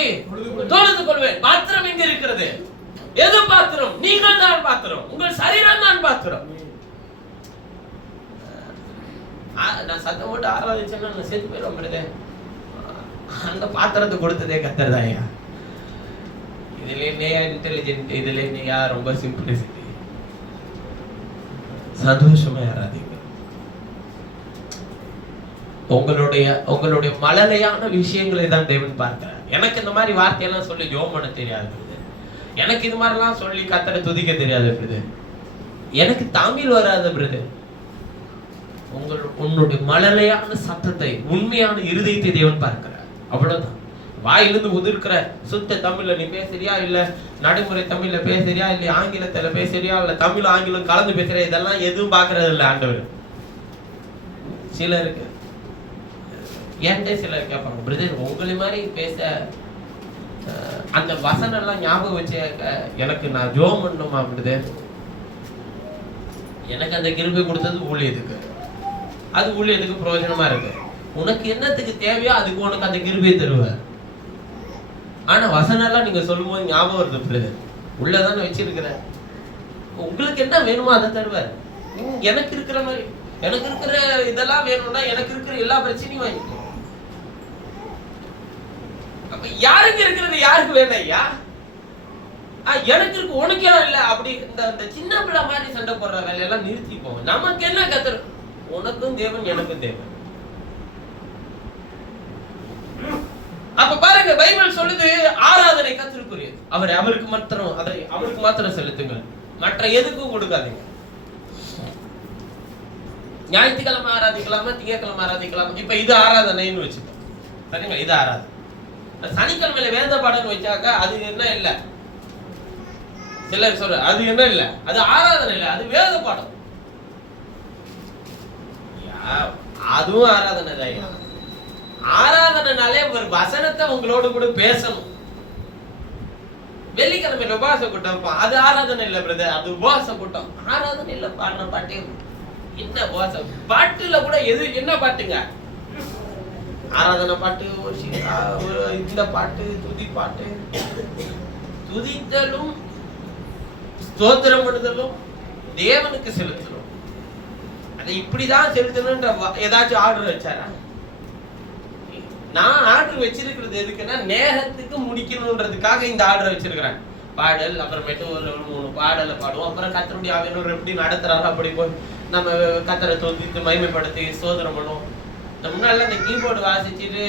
தொழுது கொள்வேன். பாத்திரம் எங்க இருக்கிறது? எது பாத்திரம்? நீங்கள் தான் பாத்திரம். உங்கள் சரீரம் தான் பாத்திரம். நான் சத்தம் போட்டு ஆராதிச்சேன்னா நான் செத்து போயிடுவேன். அந்த பாத்திரத்தை கொடுத்ததே கர்த்தர் தான். இதுல என்னையா இன்டெலிஜென்ட், இதுல என்னையா ரொம்ப சிம்பிளிசிட்டி. சந்தோஷமா ஆராதிங்க. உங்களுடைய மழலையான விஷயங்களை தான் தேவன் பார்க்கிறார். எனக்கு இந்த மாதிரி வார்த்தையெல்லாம் சொல்லி ஜெபம் பண்ண தெரியாது, எனக்கு இது மாதிரிலாம் சொல்லி கர்த்தரை துதிக்க தெரியாது பிரதர், எனக்கு தமிழ் வராது பிரதர். உன்னுடைய மழலையான சத்தத்தை, உண்மையான இருதயத்தை தேவன் பார்க்கிறார். அவ்வளவுதான். வாயிலிருந்து உதிர்க்கிற சுத்த தமிழ்ல நீ பேசுறியா, இல்ல நடைமுறை தமிழ்ல பேசுறியா, இல்ல ஆங்கிலத்துல பேசுறியா, இல்ல தமிழ் ஆங்கிலம் கலந்து பேசுறியா, இதெல்லாம் எதுவும் பார்க்கறது இல்லை ஆண்டவர். சிலருக்கு என்கிட்ட சிலர் கேட்பாங்க, பிரதர் உங்களை மாதிரி பேச அந்த வசனம் எல்லாம் ஞாபகம் வச்சு எனக்கு நான் ஜெபம் பண்ணணுமா பிரதர்? எனக்கு அந்த கிருபை கொடுத்தது ஊழியத்துக்கு, அது ஊழியத்துக்கு பிரயோஜனமா இருக்கு. உனக்கு என்னத்துக்கு தேவையோ அதுக்கு உனக்கு அந்த கிருபையை தருவார். ஆனா வசனம் எல்லாம் நீங்க சொல்லும் போது ஞாபகம் வருது பிரதர், உள்ளதானே வச்சிருக்கிறேன், உங்களுக்கு என்ன வேணுமோ அதை தருவார். எனக்கு இருக்கிற மாதிரி, எனக்கு இருக்கிற இதெல்லாம் வேணும்னா எனக்கு இருக்கிற எல்லா பிரச்சனையும் வாங்கிக்கோ. அப்ப யாருக்கு இருக்கிறது யாருக்கு வேணும் ஐயா? எனக்கு இருக்கு உனக்கு ஏன் இல்ல? அப்படி இந்த சின்ன பிள்ளை மாதிரி சண்டை போடுற வேலையெல்லாம் நிறுத்திப்போம். நமக்கு என்ன கத்துரு, உனக்கும் தேவன் எனக்கும் தேவன். அப்ப பாருங்க, பைபிள் சொல்லுது ஆராதனை கர்த்தருக்குரியது, அவருக்கு மாத்திரம் செலுத்துங்கள், மற்ற எதுக்கும் கொடுக்காதீங்க. ஞாயிற்றுக்கிழமை ஆராதிக்கலாமா, திங்கட்கிழமை ஆராதிக்கலாமா? இப்ப இது ஆராதனைன்னு வச்சுக்கோங்க, சரிங்களா? இது ஆராதனை. சனிக்கிழமையில வேத பாடம்னு வச்சாக்கா அது என்ன இல்ல, சிலர் சொல்ற அது என்ன இல்ல, அது ஆராதனை இல்ல, அது வேத பாடம். அதுவும் ஆராதனை தான். ஆராதனைனாலே ஒரு வசனத்தை உங்களோடு கூட பேசணும். வெள்ளிக்கிழமையில உபவாச கூட்டம், அது ஆராதனை இல்ல பிரதர், அது உபவாச கூட்டம். ஆராதனை இல்ல, பாடின பாட்டு என்ன உபவாச பாட்டுல கூட எது என்ன பாட்டுங்க? ஆராதனை பாட்டு, இந்த பாட்டு, துதி பாட்டு. துதித்தலும் ஸ்தோத்திரம் பண்ணுதலும் தேவனுக்கு செலுத்தணும். அதை இப்படிதான் செலுத்தணும்ன்ற ஏதாச்சும் ஆர்டர் வச்சாரா? நான் ஆர்டர் வச்சிருக்கிறது எதுக்குன்னா நேரத்துக்கு முடிக்கணும்ன்றதுக்காக இந்த ஆர்டர் வச்சிருக்கிறேன். பாடல், அப்புறமேட்டு ஒரு 3 பாடலை பாடுவோம், அப்புறம் கர்த்தருடைய ஆவியானவர் எப்படி நடத்துறாரோ அப்படி போய் நம்ம கர்த்தரை துதித்து மகிமைப்படுத்தி ஸ்தோத்திரம் பண்ணுவோம். முன்னால இந்த கீபோர்டு வாசிச்சுட்டு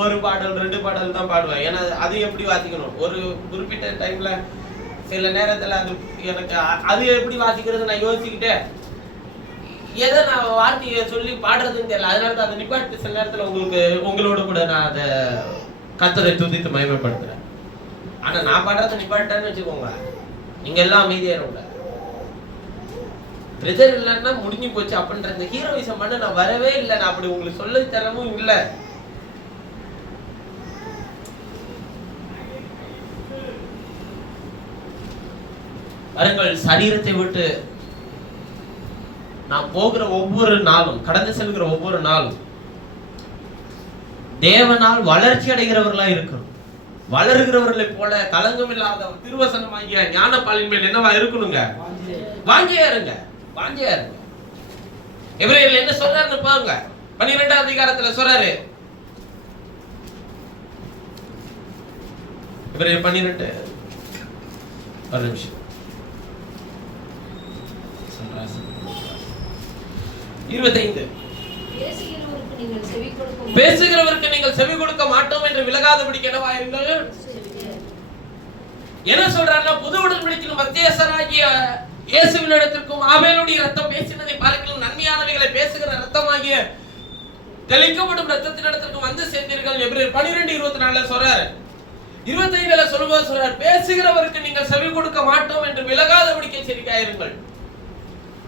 ஒரு பாடல் 2 பாடல் தான் பாடுவேன். ஏன்னா அது எப்படி வாசிக்கணும், ஒரு குறிப்பிட்ட டைம்ல சில நேரத்துல அது எனக்கு அது எப்படி வாசிக்கிறது நான் யோசிச்சுக்கிட்டே எதை நான் வார்த்தையை சொல்லி பாடுறதுன்னு தெரியல. அதனால தான் அதை நிப்பாட்டு சில நேரத்துல உங்களோட கூட நான் அதை கர்த்தரை துதித்து மகிமைப்படுத்துறேன். ஆனா நான் பாடுறதை நிப்பாட்டேன்னு வச்சுக்கோங்க, நீங்க எல்லாம் அமைதியாயிரும்ல. பிரதர் இல்லைன்னா முடிஞ்சு போச்சு அப்படின்ற இந்த ஹீரோயிசம் பண்ண நான் வரவே இல்லை. நான் அப்படி உங்களுக்கு சொல்ல தரமும் இல்லை. பாருங்கள், சரீரத்தை விட்டு நான் போகிற ஒவ்வொரு நாளும், கடந்து செல்கிற ஒவ்வொரு நாளும் தேவனால் வளர்ச்சி அடைகிறவர்களா இருக்கணும். வளர்கிறவர்களை போல கலங்கம் இல்லாத திருவசனமாகிய ஞானப்பாலின் மேல் என்னவா இருக்கணுங்க? வாஞ்சியா இருங்க, வாஞ்சியா இருங்க. எபிரேயர்ல என்ன சொல்றாருன்னு பாருங்க, 12ஆம் அதிகாரத்துல சொல்றாரு. எபிரேயர் 12 ஒரு நிமிஷம் 25. பேசுகிறவருக்கு நீங்கள் செவி கொடுக்க மாட்டோம் என்று விலகாதபடிக்கு என்னவாயிருங்கள். என்ன சொல்றாருன்னா, புது உடன்படிக்கையின் மத்தியஸ்தராகிய இயேசுவினிடத்திற்கும் ஆபேலுடைய ரத்தம் பேசினதை பார்க்கலாம் நன்மையானவைகளை பேசுகிற ரத்தமாகிய தெளிக்கப்படும் ரத்தத்தினிடத்திற்கும் வந்து சேர்ந்தீர்கள். எபிரேயர் 12:24 சொல்றாரு. 25 சொல்லும்போது சொல்றாரு, பேசுகிறவருக்கு நீங்கள் செவி கொடுக்க மாட்டோம் என்று விலகாதபடிக்கு எச்சரிக்கையாயிருங்கள்.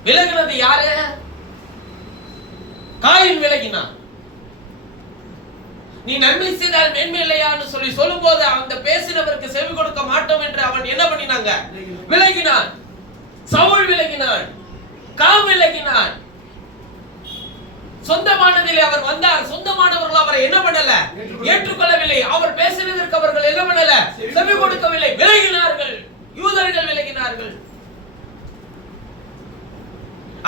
விலகினது யாரு? காயின் விலகினான். நீ நன்மை செய்தால் மேன்மை இல்லையான்னு சொல்லும் போது அந்த பேசினவருக்கு செவி கொடுக்க மாட்டோம் என்று அவன் என்ன பண்ணினாங்க? விலகினான். சவுல் விலகினான், காம் விலகினான். சொந்தமானதிலே அவர் வந்தார், சொந்தமானவர்கள் அவரை என்ன பண்ணல? ஏற்றுக்கொள்ளவில்லை. அவர் பேசினதற்கு அவர்கள் என்ன பண்ணல? செவி கொடுக்கவில்லை, விலகினார்கள். யூதர்கள் விலகினார்கள்.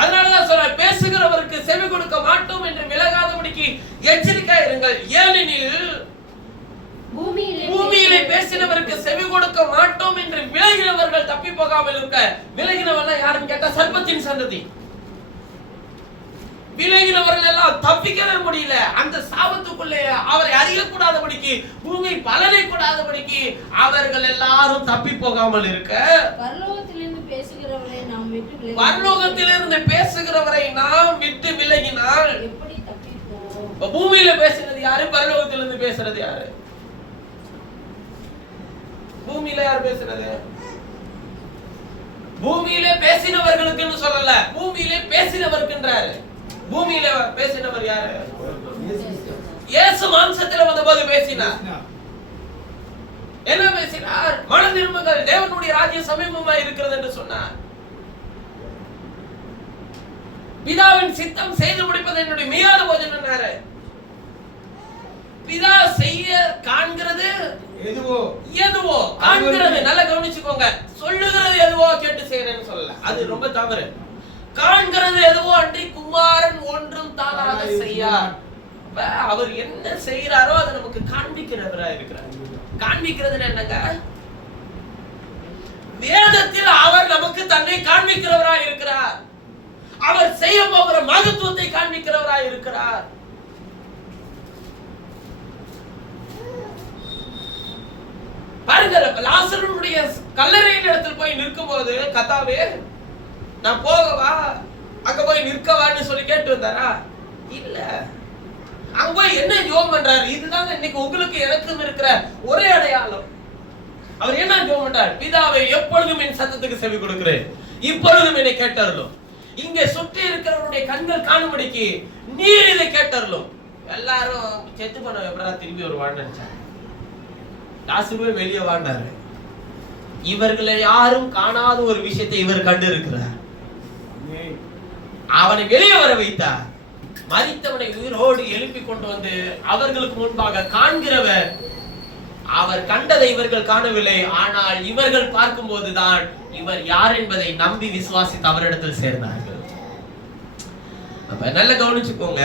அதனாலதான் சொல்ற, பேசுகிறவருக்கு செவி கொடுக்க மாட்டோம் என்று விலகாதபடிக்கு எச்சரிக்கை இருங்கள். ஏனெனில் பூமியிலே பேசினவருக்கு செவி கொடுக்க மாட்டோம் என்று விலகினவர்கள் தப்பி போகாமல் இருக்க. விலகினவர்கள் யாருன்னு கேட்டா சர்ப்பத்தின் சந்ததி. விலகினவர்கள் எல்லாம் தப்பிக்கவே முடியல. அந்த சாபத்துக்குள்ளே அவரை அறியக்கூடாதபடிக்கு, பூமி பலனை கூடாதபடிக்கு அவர்கள் எல்லாரும் தப்பி போகாமல் இருக்க, பரலோகத்திலிருந்து பேசுகிறவரை நாம் விட்டு விலகினால் எப்படி தப்பிப்போம்? பூமியில பேசுறது யாரு? பரலோகத்திலிருந்து பேசுறது யாரு? பூமியில யார் பேசுறது? பூமியில பேசினவர்களுக்குன்னு சொல்லல, பூமியில பேசினவர்க்குன்றாரு. பூமியில பேசினவர் யாரு? இயேசு மாம்சத்தில் வந்தபோது பேசினார். என்ன பேசினார்? மனம் திரும்புங்கள், தேவனுடைய ராஜ்யம் சமீபமா இருக்கிறது என்று சொன்னார். பிதாவின் சித்தம் செய்து முடிப்பது என்னுடைய மீதான போஜனம் என்றாரு. பிதா செய்ய காண்கிறது எதுவோ காண்கிறது. நல்லா கவனிச்சுக்கோங்க, சொல்லுகிறது எதுவோ கேட்டு செய்யறேன்னு சொல்லல, அது ரொம்ப தவறு. காண்கிறது எதுவோ அன்றி குமாரன் ஒன்றும் தானாக செய்யார். அவர் என்ன செய்யறாரோ அதை நமக்கு காண்பிக்கிறவரா இருக்கிறார். காண்பிக்கிறது என்னங்க? வேதத்தில் அவர் நமக்கு தன்னை காண்பிக்கிறவரா இருக்கிறார். அவர் செய்ய போகிற மகத்துவத்தை காண்பிக்கிறவரா இருக்கிறார். பாருங்க, லாசருடைய கல்லறையின் இடத்தில் போய் நிற்கும் போது, கர்த்தாவே நான் போகவா, அங்க போய் நிற்கவான்னு சொல்லி கேட்டு வந்தாரா? இல்ல. அங்க போய் என்ன ஜெபம் பண்றாரு? இதுதான் இன்னைக்கு உங்களுக்கு எனக்கும் இருக்கிற ஒரே அடையாளம். அவர் என்ன ஜெபம் பண்றார்? பிதாவே, எப்பொழுதும் என் சத்தத்துக்கு செவி கொடுக்கிறேன், இப்பொழுதும் என்னை கேட்டருளும். இங்க சுற்றி இருக்கிறவருடைய கண்கள் காணும்படிக்கு நீர் இதை கேட்டருளும். எல்லாரும் செத்து பண்ண எப்படா திரும்பி வருவான்னு நினைச்சாங்க. லாசருவே வெளியே வாழ்ந்தாரு. இவர்களை யாரும் காணாத ஒரு விஷயத்தை இவர் கண்டு இருக்கிறார். அவனை வெளியே வர வைத்தார். மரித்தவனை உயிரோடு எழுப்பி கொண்டு வந்து அவர்களுக்கு முன்பாக காண்கிறவர். அவர் கண்டதை இவர்கள் காணவில்லை, ஆனால் இவர்கள் பார்க்கும் போதுதான் இவர் யார் என்பதை நம்பி விசுவாசித்து அவரிடத்தில் சேர்ந்தார்கள். அப்ப நல்லா கவனிச்சுக்கோங்க,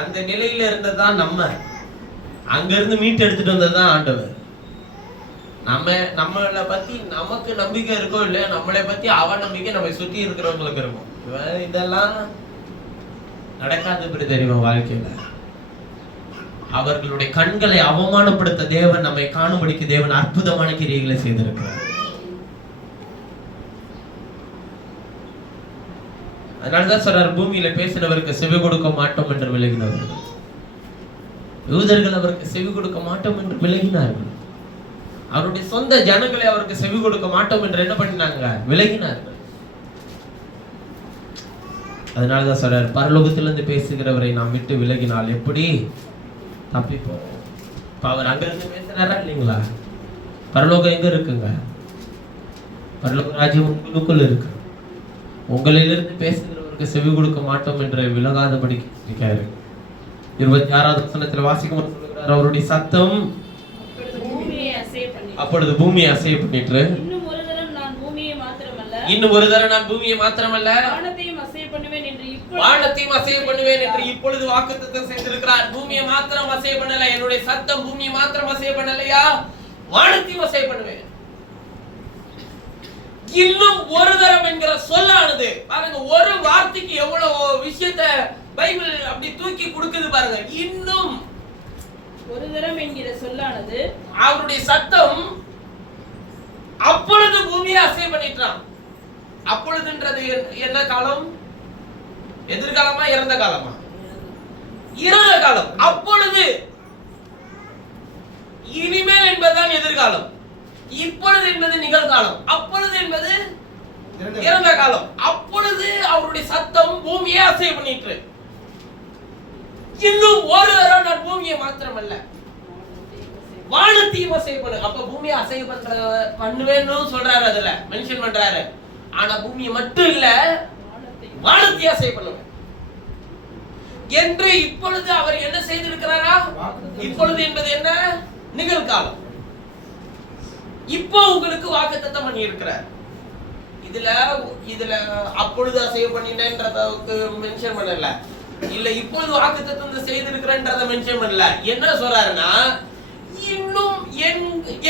அந்த நிலையில இருந்ததுதான் நம்ம, அங்கிருந்து மீட்டு எடுத்துட்டு வந்ததுதான் ஆண்டவர். நம்மளை பத்தி நமக்கு நம்பிக்கை இருக்கோ இல்லையா, நம்மளை பத்தி அவநம்பிக்கை நம்மை சுற்றி இருக்கிறவங்களுக்கு இருக்கும். இதெல்லாம் நடக்காது எப்படி தெரியுமா? வாழ்க்கையில அவர்களுடைய கண்களை அவமானப்படுத்த தேவன் நம்மை காணும்படிக்கு தேவன் அற்புதமான கிரியைகளை செய்திருக்கிறார். அதனாலதான் சொல்றார், பூமியில பேசினவருக்கு செவி கொடுக்க மாட்டோம் என்று விலகினவர்கள். யூதர்கள் அவருக்கு செவி கொடுக்க மாட்டோம் என்று விலகினார்கள். அவருடைய சொந்த ஜனங்களை அவருக்கு செவி கொடுக்க மாட்டோம் என்று என்ன பண்ணினாங்க? விலகினார்கள். அதனாலதான் சொல்றார், பரலோகத்திலிருந்து பேசுகிறவரை நாம் விட்டு விலகினால் எப்படி தப்பிப்போம்? இப்ப அவர் அங்கிருந்து பேசுறாரா இல்லைங்களா? பரலோகம் எங்க இருக்குங்க? பரலோக ராஜ்யம் உங்களுக்குள் இருக்கு. உங்களிலிருந்து பேசுகிறவருக்கு செவி கொடுக்க மாட்டோம் என்று விலகாதபடி இருக்காரு. 26வது வசனத்துல வாசிக்கும் சொல்லுகிறார், அவருடைய சத்தம் அப்பொழுது பூமியை அசைய பண்ணிட்டு, இன்னும் ஒரு தரம் நான் பூமியை மாத்திரமல்ல வானத்தையும் அசைய பண்ணுவேன் என்று இப்பொழுது வாக்குத்தத்தம் செய்திருக்கிறார். பூமியை மாத்திரம் அசைய பண்ணல, என்னுடைய சத்தம் பூமியை மாத்திரம் அசைய பண்ணலையா, வானத்தையும் அசைய பண்ணுவேன். இன்னும் ஒரு தரம் என்கிற சொல்லானது பாருங்க, ஒரு வார்த்தைக்கு எவ்வளவு விஷயத்தை பைபிள் அப்படி தூக்கி கொடுக்குது பாருங்க. இன்னும் ஒரு தரம் என்கிற சொல்லானது, அவருடைய சத்தம் அப்பொழுது பூமியை அசைய பண்ணிட்டான். அப்பொழுதுன்றது என்ன காலம்? எதிர்காலமா இறந்த காலமா? இறந்த காலம். அப்பொழுது, இனிமேல் என்பதுதான் எதிர்காலம். இப்பொழுது என்பது நிகழ்காலம், அப்பொழுது என்பது இறந்த காலம். அப்பொழுது அவருடைய சத்தம் பூமியை அசைய பண்ணிட்டு, இன்னும் ஒரு தரம் நான் பூமியை மாத்திரமல்ல வானத்தையும் அசைய பண்ணு. அப்ப பூமியை அசைய பண்ணுவேன்னு சொல்றாரு, அதுல மென்ஷன் பண்றாரு. ஆனா பூமியை மட்டும் இல்ல, வானத்தையும் அசைய பண்ணுவேன் என்று இப்பொழுது அவர் என்ன செய்திருக்கிறாரா? இப்பொழுது என்பது என்ன? நிகழ்காலம். இப்போ உங்களுக்கு வாக்குத்தத்தம் பண்ணி இருக்கிறார். இதுல அப்பொழுது அசைய பண்ணினேன்றதுக்கு மென்ஷன் பண்ணல, இல்ல இப்பொழுது வாக்குத்தத்தம் செய்திருக்கிறேன்றத மென்ஷன் பண்ணல. என்ன சொல்றாருன்னா, இன்னும்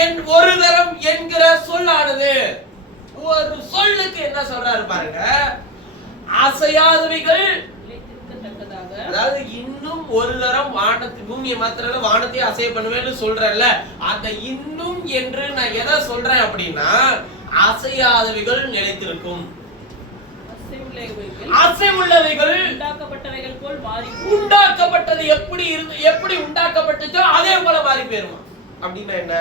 என் ஒரு தரம் என்கிற சொல்லானது, ஒரு சொல்லுக்கு என்ன சொல்றாரு பாருங்க, அசையாதவைகள் அதாவது இன்னும் ஒரு தரம் பூமியை மாத்திரம் வானத்தையே அசைய பண்ணுவேன்னு சொல்றேன்ல, அந்த இன்னும் என்று நான் எதை சொல்றேன் அப்படின்னா, அசையாதவைகள் நிலைத்திருக்கும், அசைவுள்ளவைகள் உண்டாக்கப்பட்டவைகள் போல் மாறி, உண்டாக்கப்பட்டது எப்படி உண்டாக்கப்பட்டுச்சோ அதே போல மாறி போயிருமா. அப்படின்னா என்ன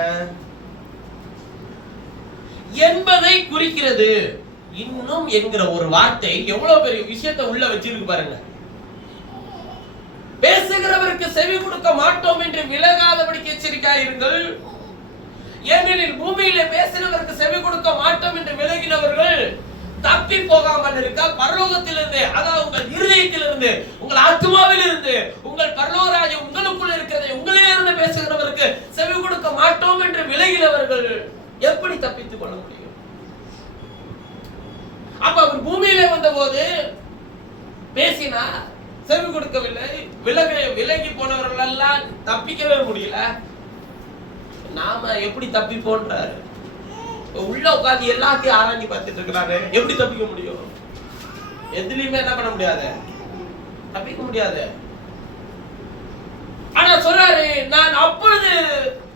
என்பதை குறிக்கிறது. இன்னும் என்கிற ஒரு வார்த்தை எவ்வளவு பெரிய விஷயத்தை உள்ள வச்சிருக்கு பாருங்க. பேசுகிறவருக்கு செவி கொடுக்க மாட்டோம் என்று விலகாதபடிக்கு எச்சரிக்கையாயிருங்கள். ஏனெனில் பூமியிலே பேசினவருக்கு செவி கொடுக்க மாட்டோம் என்று விலகினவர்கள் தப்பி போகாமல் இருக்க பரலோகத்திலிருந்து, அதாவது உங்கள் இருதயத்திலிருந்து, உங்கள் ஆத்மாவிலிருந்து, உங்கள் பரலோகராஜ்யம் உங்களுக்குள் இருக்கிறதை உங்களிலிருந்து பேசுகிறவருக்கு செவி கொடுக்க மாட்டோம் என்று விலகினவர்கள் எப்படி தப்பித்துக் கொள்ள முடியும்? அப்ப அவர் பூமியிலே வந்த போது பேசினார், செவி கொடுக்கவில்லை, விலகி போனவர்கள் எல்லாம் தப்பிக்கவே முடியல. நாம எப்படி தப்பிப்போன்றாரு? உள்ள உட்காந்து எல்லாத்தையும் ஆராய்ச்சி பார்த்துட்டு இருக்கிறாரு, எப்படி தப்பிக்க முடியும்? எதுலயுமே என்ன பண்ண முடியாது, தப்பிக்க முடியாது. ஆனா சொல்றாரு, நான் அப்பொழுது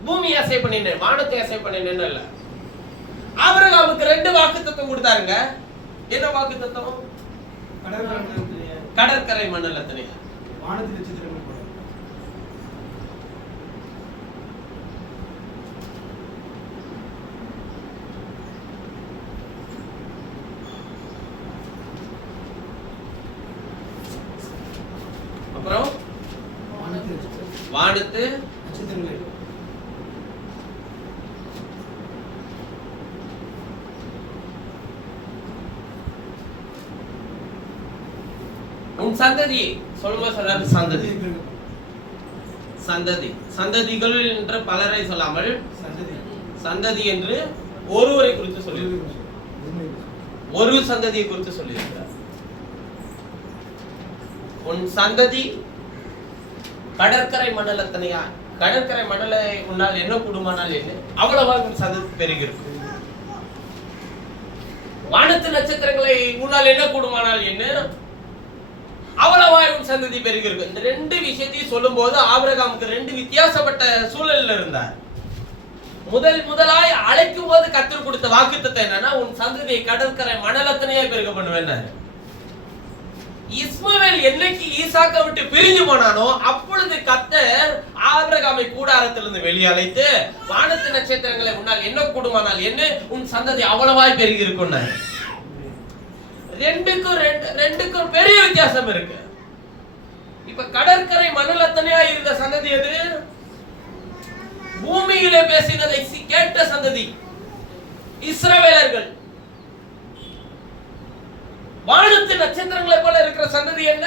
பூமியை அசை பண்ணினேன், வானத்தை அசை பண்ணினேன் இல்ல. ஆபிரகாமுக்கு 2 வாக்குத்தத்தம் கொடுத்தாருங்க. என்ன வாக்குத்தத்தம்? கடற்கரை மணல் அத்தனை, வானத்தில் நட்சத்திரங்கள் போல. அப்புறம் வானத்து நட்சத்திரங்கள், உன் சந்ததி சொல்லுங்க சொல்றாரு. சந்ததி சந்ததி சந்ததிகள் என்று பலரை சொல்லாமல் சந்ததி என்று ஒருவரை குறித்து சொல்லி, ஒரு சந்ததியை குறித்து சொல்லியிருக்கிறார். உன் சந்ததி கடற்கரை மணல் அத்தனையா, கடற்கரை மணலை உன்னால் என்ன கூடுமானால் என்ன, அவ்வளவா உன் சந்ததி பெருகி இருக்கும். வானத்து நட்சத்திரங்களை உன்னால் என்ன கூடுமானால் என்ன, அவ்வளவாய் உன் சந்ததி பெருகி இருக்கும். இந்த 2 விஷயத்தையும் சொல்லும் போது ஆபிரகாமுக்கு 2 வித்தியாசப்பட்ட சூழல்ல இருந்தார். முதலாய் அழைக்கும் போது கர்த்தர் கொடுத்த வாக்குத்தத்தம் என்னன்னா, உன் சந்ததியை கடற்கரை மணலத்தனையா பெருக பண்ணுவேன்னாரு. இஸ்மவேல் என்னைக்கு ஈசாக்கை விட்டு பிரிஞ்சு போனானோ அப்பொழுது கர்த்தர் ஆபிரகாமை கூடாரத்திலிருந்து வெளியே அழைத்து, வானத்து நட்சத்திரங்களை உன்னால் என்ன கூடுமானால் என்ன, உன் சந்ததி அவ்வளவாய் பெருகி இருக்கும். ரெண்டுக்கும் பெரிய வித்தியாசம் இருக்கு. இப்ப கடற்கரை மணல் அத்தனையா இருந்த சந்ததி எது? பூமியிலே பேசினதை கேட்ட சந்ததி இஸ்ரவேலர்கள். வானத்து நட்சத்திரங்களை போல இருக்கிற சந்ததி என்ன?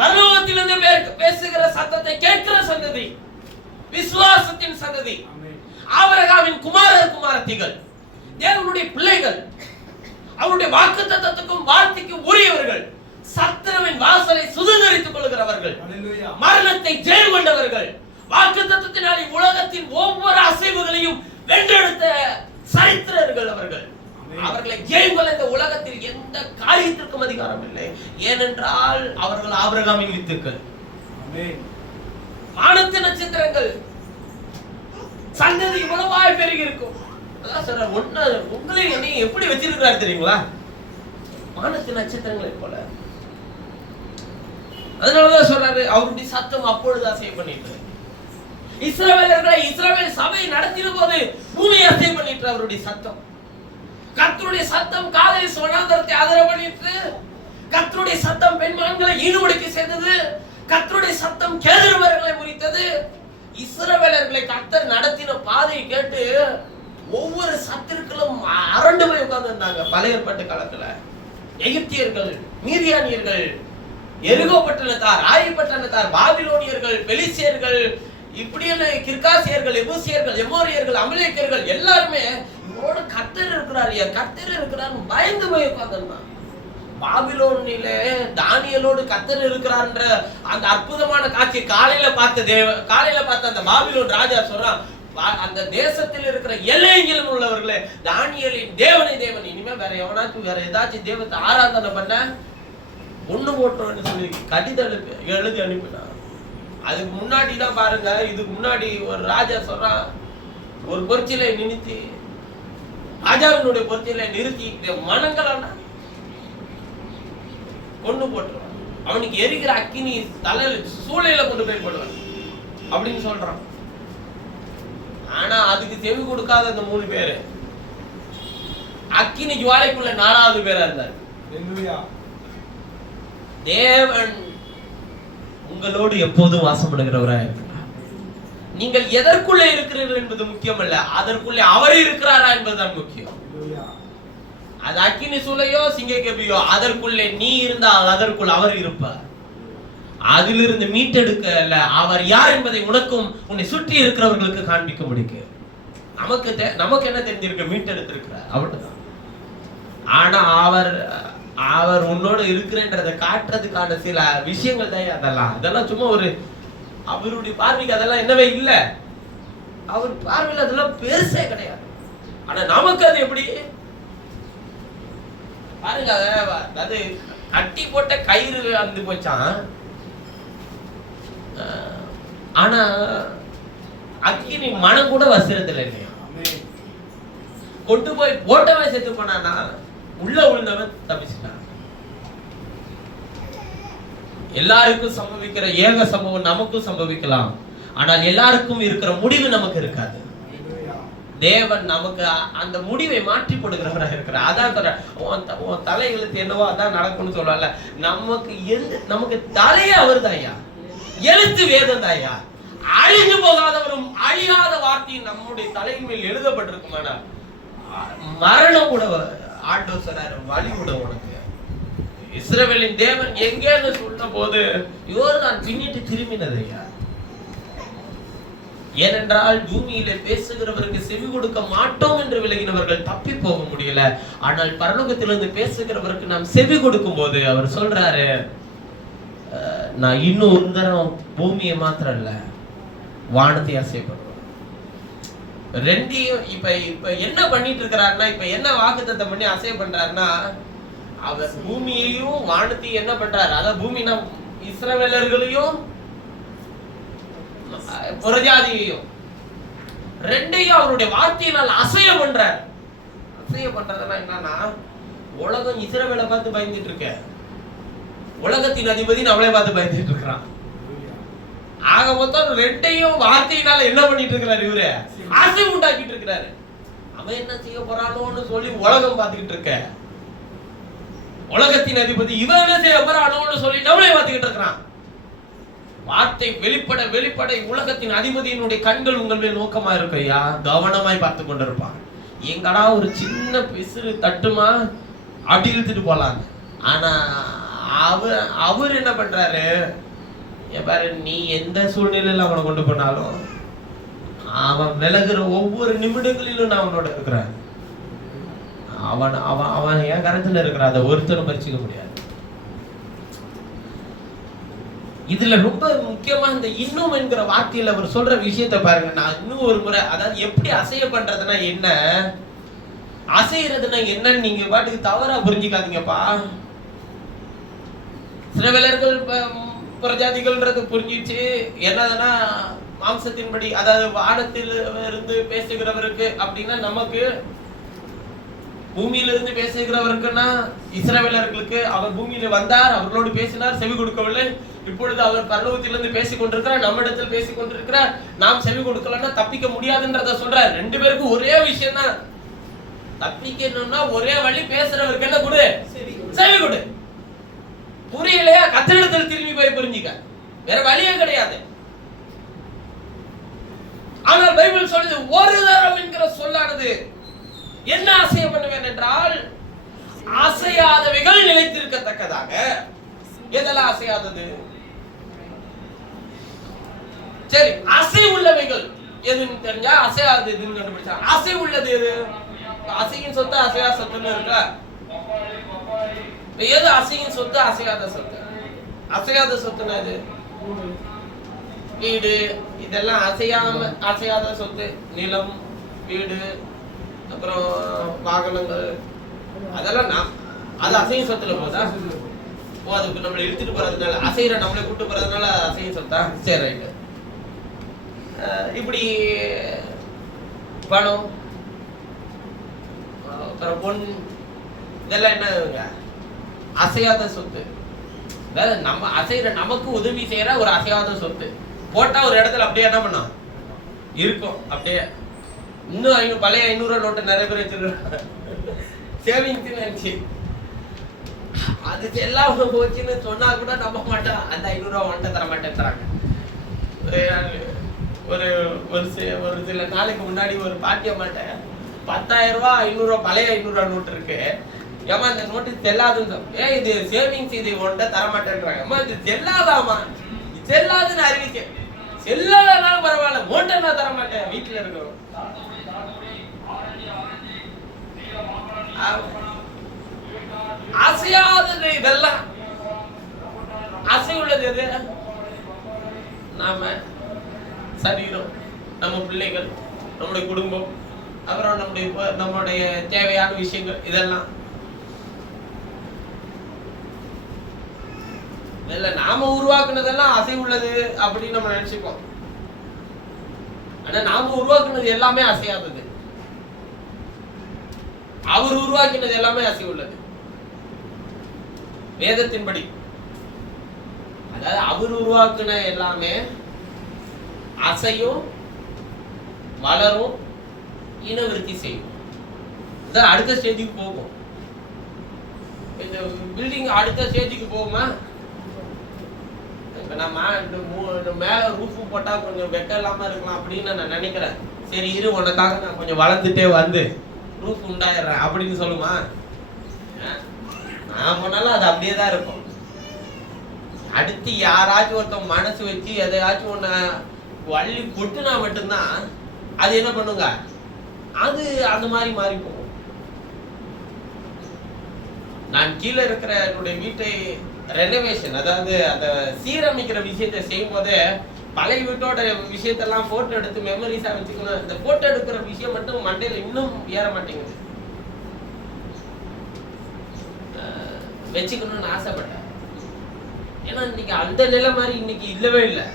பரலோகத்திலிருந்து பேசுகிற சத்தத்தை கேட்கிற சந்ததி, விசுவாசத்தின் சந்ததி. ஆபிரகாமின் குமாரத்திகள், தேவனுடைய பிள்ளைகள், அவருடைய வாக்குத்தத்தத்துக்கும் வார்த்தைக்கும் உரியவர்கள், சத்துருவின் வாசலை சுதந்திரித்துக் கொள்கிறவர்கள், மரணத்தை ஜெயம் கொண்டவர்கள், வாக்குத்தத்தத்தினால் உலகத்தின் ஒவ்வொரு அசைவுகளையும் வென்றெடுத்த சரித்திரர்கள் அவர்கள். அவர்களை ஜெயம் கொள்ள இந்த உலகத்தில் எந்த காரியத்திற்கும் அதிகாரம் இல்லை. ஏனென்றால் அவர்கள் ஆபிரகாமின் வித்துக்கள். வானத்து நட்சத்திரங்கள் சந்ததி இவ்வளவாய் பெருகி இருக்கும். அதான் சொல்ற, உங்களை என்னை எப்படி வச்சிருக்கிறார் தெரியுங்களா? வானத்து நட்சத்திரங்களை போல. அதனாலதான் சொல்றாரு, அவருடைய சத்தம் அப்பொழுது அசை பண்ணிட்டு, இஸ்ரவேல் சபை நடத்தின போது பூமியை அசை பண்ணிட்டு அவருடைய சத்தம். கர்த்தருடைய சத்தம் காலை வனாந்தரத்தை அதிர பண்ணிட்டு, கர்த்தருடைய சத்தம் பெண்மான்களை ஈடுபடுத்தி செய்தது, கர்த்தருடைய சத்தம் கேதுருவர்களை முறித்தது. இஸ்ரவேலர்களை கர்த்தர் நடத்தின பாதையை கேட்டு ஒவ்வொரு சத்துருக்களும் அரண்டு போய் உட்கார்ந்து இருந்தாங்க. பழைய ஏற்பாட்டு காலத்துல எகிப்தியர்கள், மீதியானியர்கள், எரிகோ பட்டணத்தார், ஆயி பட்டணத்தார், பாபிலோனியர்கள், பெலிசியர்கள், இப்படியே கிர்காசியர்கள், எபூசியர்கள், எமோரியர்கள், அமலேக்கியர்கள் எல்லாருமே இவரோட கர்த்தர் இருக்கிறார் பயந்து போய் உட்கார்ந்துருந்தாங்க. பாபிலோனில தானியலோடு கர்த்தர் இருக்கிறார்ன்ற அந்த அற்புதமான காட்சி காலையில பார்த்த அந்த பாபிலோன் ராஜா சொல்றான், அந்த தேசத்தில் இருக்கிற எல்லையிலும் உள்ளவர்களே, தானியலின் தேவன் இனிமே வேற எவனாச்சும் வேற ஏதாச்சும் தெய்வத்தை ஆராதனை பண்ண ஒண்ணு போட்டோம்னு சொல்லி கடிதம் எழுதி அனுப்பினான். அதுக்கு முன்னாடி தான் பாருங்க, இதுக்கு முன்னாடி ஒரு ராஜா சொல்றான், ஒரு பொற்சிலை நிறுத்தி, ராஜாவினுடைய பொற்சிலை நிறுத்தி மனங்களா கொண்டு போட்டுருவான். அவனுக்கு எரிகிற அக்கினி தலை சூளையில கொண்டு போய் போடுவான் அப்படின்னு சொல்றான். ஆனா அதுக்கு செவி கொடுக்காத அந்த 3 பேரு அக்கினி ஜுவாலைக்குள்ள 4வது பேரா இருந்தார். தேவன் உங்களோடு எப்போதும் வாசப்படுகிறவராக இருக்கிறார். நீங்கள் எதற்குள்ளே இருக்கிறீர்கள் என்பது முக்கியம் அல்ல, அதற்குள்ளே அவர் இருக்கிறாரா என்பதுதான் முக்கியம். அது அக்கினி சூளையோ சிங்க கபியோ, அதற்குள்ளே நீ இருந்தால் அதற்குள் அவர் இருப்பார். அதிலிருந்து மீட்டெடுக்க அல்ல, அவர் யார் என்பதை உனக்கும் உன்னை சுற்றி இருக்கிறவர்களுக்கு காண்பிக்க முடியும். நமக்கு என்ன தெரிஞ்சிருக்கு, மீட்டெடுத்திருக்கிறார் அவ்வளவுதான். ஆனா அவர் உன்னோட இருக்கிறன்றதை காட்டுறதுக்கான சில விஷயங்கள் தான் அதெல்லாம் சும்மா ஒரு அவருடைய பார்வைக்கு அதெல்லாம் என்னவே இல்லை. அவர் பார்வையில் அதெல்லாம் பெருசே கிடையாது. ஆனா நமக்கு அது எப்படி பாருங்க, அது கட்டி போட்ட கயிறு அந்து போச்சான். ஆனா அக்கினி மனம் கூட வசிரத்துல இல்லையா, கொண்டு போய் போட்டவன் செத்து போனானா, உள்ள விழுந்தவன் தப்பிச்சிட்டான். எல்லாருக்கும் சம்பவிக்கிற ஏக சம்பவம் நமக்கும் சம்பவிக்கலாம், ஆனால் எல்லாருக்கும் இருக்கிற முடிவு நமக்கு இருக்காது. தேவன் நமக்கு அந்த முடிவை மாற்றி போடுகிறவராக இருக்கிறார். அதான் சொல்ற, உன் தலை எழுத்து என்னவோ அதான் நடக்கும்னு சொல்லல. நமக்கு தலையே அவர் தாயா, எழுத்து வேதம் தாயா. அழிஞ்சு போகாதவரும் அழியாத வார்த்தையும் நம்முடைய தலையின் மேல் எழுதப்பட்டிருக்குமானா மரணம் கூட ஆண்டவர் சொல்றாரு, வழி விட உனக்கு. இஸ்ரவேலின் தேவன் எங்கேன்னு சொன்ன போது யோர்தான் பின்னிட்டு திரும்பினதையா. ஏனென்றால் பூமியில பேசுகிறவருக்கு செவி கொடுக்க மாட்டோம் என்று விலகினவர்கள் தப்பி போக முடியல. ஆனால் பரலோகத்திலிருந்து பேசுகிறவருக்கு நாம் செவி கொடுக்கும் போது அவர் சொல்றாரு, நான் இன்னும் ஒரு தரம் பூமியை மாத்திரம் இல்ல, வானத்தை ஆசைப்படுறேன். ரெண்டையும் இப்ப என்ன பண்ணிட்டு இருக்கிறாருன்னா, இப்ப என்ன வாக்குத்தத்தம் பண்ணி அசைய பண்றாருன்னா, அவர் பூமியையும் வானத்தையும் என்ன பண்றாரு, அதாவது பூமினா இஸ்ரவேலர்களையும் புறஜாதியையும் ரெண்டையும் அவருடைய வார்த்தையினால் அசைய பண்றார். அசைய பண்றதுன்னா என்னன்னா, உலகம் இஸ்ரவேலை பார்த்து பயந்துட்டு இருக்க, உலகத்தின் அதிபதி நம்மளே பார்த்து பயந்துட்டு இருக்கிறான். ஆக மொத்தம் ரெண்டையும் வார்த்தையினால என்ன பண்ணிட்டு இருக்கிறாரு, இவரு அசை உண்டாக்கிட்டு இருக்கிறாரு. அவன் என்ன செய்ய போறானோன்னு சொல்லி உலகம் பார்த்துக்கிட்டு இருக்க, உலகத்தின் அதிபதி இவன் என்ன செய்ய போறானோன்னு சொல்லி நம்மளே பார்த்துக்கிட்டு இருக்கிறான். வார்த்தை வெளிப்பட வெளிப்பட உலகத்தின் அதிபதியினுடைய கண்கள் உங்கள் மேல் நோக்கமா இருக்கையா, கவனமாய் பார்த்து கொண்டிருப்பான். எங்கடா ஒரு சின்ன பிசுறு தட்டுமா அப்படி இழுத்துட்டு போலாம். ஆனா அவர் என்ன பண்றாரு, பாரு, நீ எந்த சூழ்நிலையில அவனை கொண்டு போனாலும் அவன் விலகுற ஒவ்வொரு நிமிடங்களிலும் நான் அவனோட இருக்கிறேன். அவன் அவன் அவன் என் கரத்துல இருக்கிற, அதை ஒருத்தரும் பறிச்சுக்க முடியாது. இதுல ரொம்ப முக்கியமா இந்த இன்னும் என்கிற வார்த்தையில அவர் சொல்ற விஷயத்தை பாருங்க. நான் இன்னும் ஒரு முறை, அதாவது எப்படி அசைய பண்றதுன்னா என்ன, அசைறதுன்னா என்னன்னு நீங்க பாட்டுக்கு தவறா புரிஞ்சுக்காதீங்கப்பா. சிலவேலர்கள் புறஜாதிகள்ன்றது புரிஞ்சிச்சு. என்னதுன்னா மாம்சத்தின்படி, அதாவது வானத்தில் இருந்து பேசுகிறவருக்கு அப்படின்னா நமக்கு, பூமியிலிருந்து பேசுகிறவருக்குன்னா இஸ்ரவேலர்களுக்கு அவர் பூமியில வந்தார், அவர்களோடு பேசினார், செவி கொடுக்கவில்லை. இப்பொழுது அவர் பரலோகத்திலிருந்து பேசிக் கொண்டிருக்கிறார், நம்மிடத்தில் பேசிக் கொண்டிருக்கிறார். நாம் செவி கொடுக்கலன்னா தப்பிக்க முடியாதுன்றத சொல்றார். ரெண்டு பேருக்கும் ஒரே விஷயம் தான், தப்பிக்கணும்னா ஒரே வழி, பேசுறவருக்கு என்ன கொடு, செவி கொடு. புரியலையா, கத்திரிடத்தில் திரும்பி போய் புரிஞ்சுக்க, வேற வழியே கிடையாது. ஆனால் பைபிள் சொல்லுது, ஒரு தரம் என்கிற சொல்லானது என்ன அசைய பண்ணுவேன் என்றால், அசையாதவைகள் நிலைத்திருக்கத்தக்கதாக. எதெல்லாம் அசையாதது? சரி, அசை உள்ளவைகள் எதுன்னு தெரிஞ்சா அசையாதது எதுன்னு கண்டுபிடிச்சா. அசை உள்ளது எது? அசையின் சொத்து அசையாத சொத்துன்னு இருக்கா? எது அசையின் சொத்து அசையாத சொத்து? அசையாத சொத்துன்னா எது? வீடு, இதெல்லாம் அசையாத சொத்து. நிலம், வீடு, அப்புறம் வாகனங்கள், அதெல்லாம் அது அசையும் சொத்துல போதா? அதுக்கு நம்மளை இழுத்துட்டு போறதுனால அசைற நம்மளை கூட்டு போறதுனால அசைய சொத்தா? சரி ரைட்டு. இப்படி பணம் அப்புறம் பொன் இதெல்லாம் என்ன அசையாத சொத்து. அதாவது நம்ம அசைற நமக்கு உதவி செய்யற ஒரு அசையாத சொத்து. போட்டா ஒரு இடத்துல அப்படியே என்ன பண்ணோம் இருக்கும். அப்படியே இன்னும் பழைய 500 நோட்டு நிறைய பேர் வச்சிருக்காங்க. சேவிங்ஸ் நினைச்சு அது எல்லாம் போச்சுன்னு சொன்னா கூட நம்ப மாட்டோம். அந்த 500 வந்துட்டு தர மாட்டேன்றாங்க. ஒரு சில நாளைக்கு முன்னாடி ஒரு பாட்டிய மாட்டேன் 10,000 ரூபாய் 500 பழைய 500 நோட்டு இருக்கு. ஏமா இந்த நோட்டு செல்லாதுன்னு இது சேவிங்ஸ் இது ஒன்றை தர மாட்டேன்றாங்க. அம்மா இது செல்லாதாமா, செல்லாதுன்னு அறிவிக்க. செல்லாதனாலும் பரவாயில்ல, நோட்டை நான் தர மாட்டேன். வீட்டுல இருக்கிறோம் அசையாதது. இதெல்லாம் அசை உள்ளது எது? நாம சரீரம், நம்ம பிள்ளைகள், நம்முடைய குடும்பம், அப்புறம் நம்முடைய தேவையான விஷயங்கள். இதெல்லாம் இல்ல நாம உருவாக்குனதெல்லாம் அசை உள்ளது அப்படின்னு நம்ம நினைச்சுப்போம். ஆனா நாம உருவாக்குனது எல்லாமே அசையாதது. அவர் உருவாக்கினது எல்லாமே அசை உள்ளது வேதத்தின்படி. அதாவது அவர் உருவாக்குன எல்லாமே அசையும், வளரும், இனவிருத்தி செய்யும். இதான் அடுத்த ஸ்டேஜுக்கு போகும். இந்த பில்டிங் அடுத்த ஸ்டேஜுக்கு போகுமா? இப்ப நம்ம மேல ரூஃப் போட்டா கொஞ்சம் வெக்க இல்லாம இருக்கலாம் அப்படின்னு நான் நினைக்கிறேன். சரி இரு, உனக்காக நான் கொஞ்சம் வளர்ந்துட்டே வந்து ரூஃப் உண்டாயிடுறேன் அப்படின்னு சொல்லுமா? நான் போனாலும் அது அப்படியே தான் இருக்கும். அடுத்து யாராச்சும் ஒருத்தன் மனசு வச்சு எதையாச்சும் ஒன்ன வள்ளி கொட்டுனா மட்டும்தான் அது என்ன பண்ணுங்க, அது அந்த மாதிரி மாறி போகும். நான் கீழே இருக்கிற என்னுடைய வீட்டை ரெனோவேஷன், அதாவது அந்த சீரமைக்கிற விஷயத்தை செய்யும் போதே பழைய வீட்டோட விஷயத்தெல்லாம் போட்டோ எடுத்து மெமரிஸா வச்சுக்கணும். இந்த போட்டோ எடுக்கிற விஷயம் மட்டும் மண்டையில இன்னும் ஏற மாட்டேங்குது. வச்சுக்கணும்னு ஆசைப்பட்டேன். ஏன்னா இன்னைக்கு அந்த நிலை மாதிரி இன்னைக்கு இல்லவே இல்லை.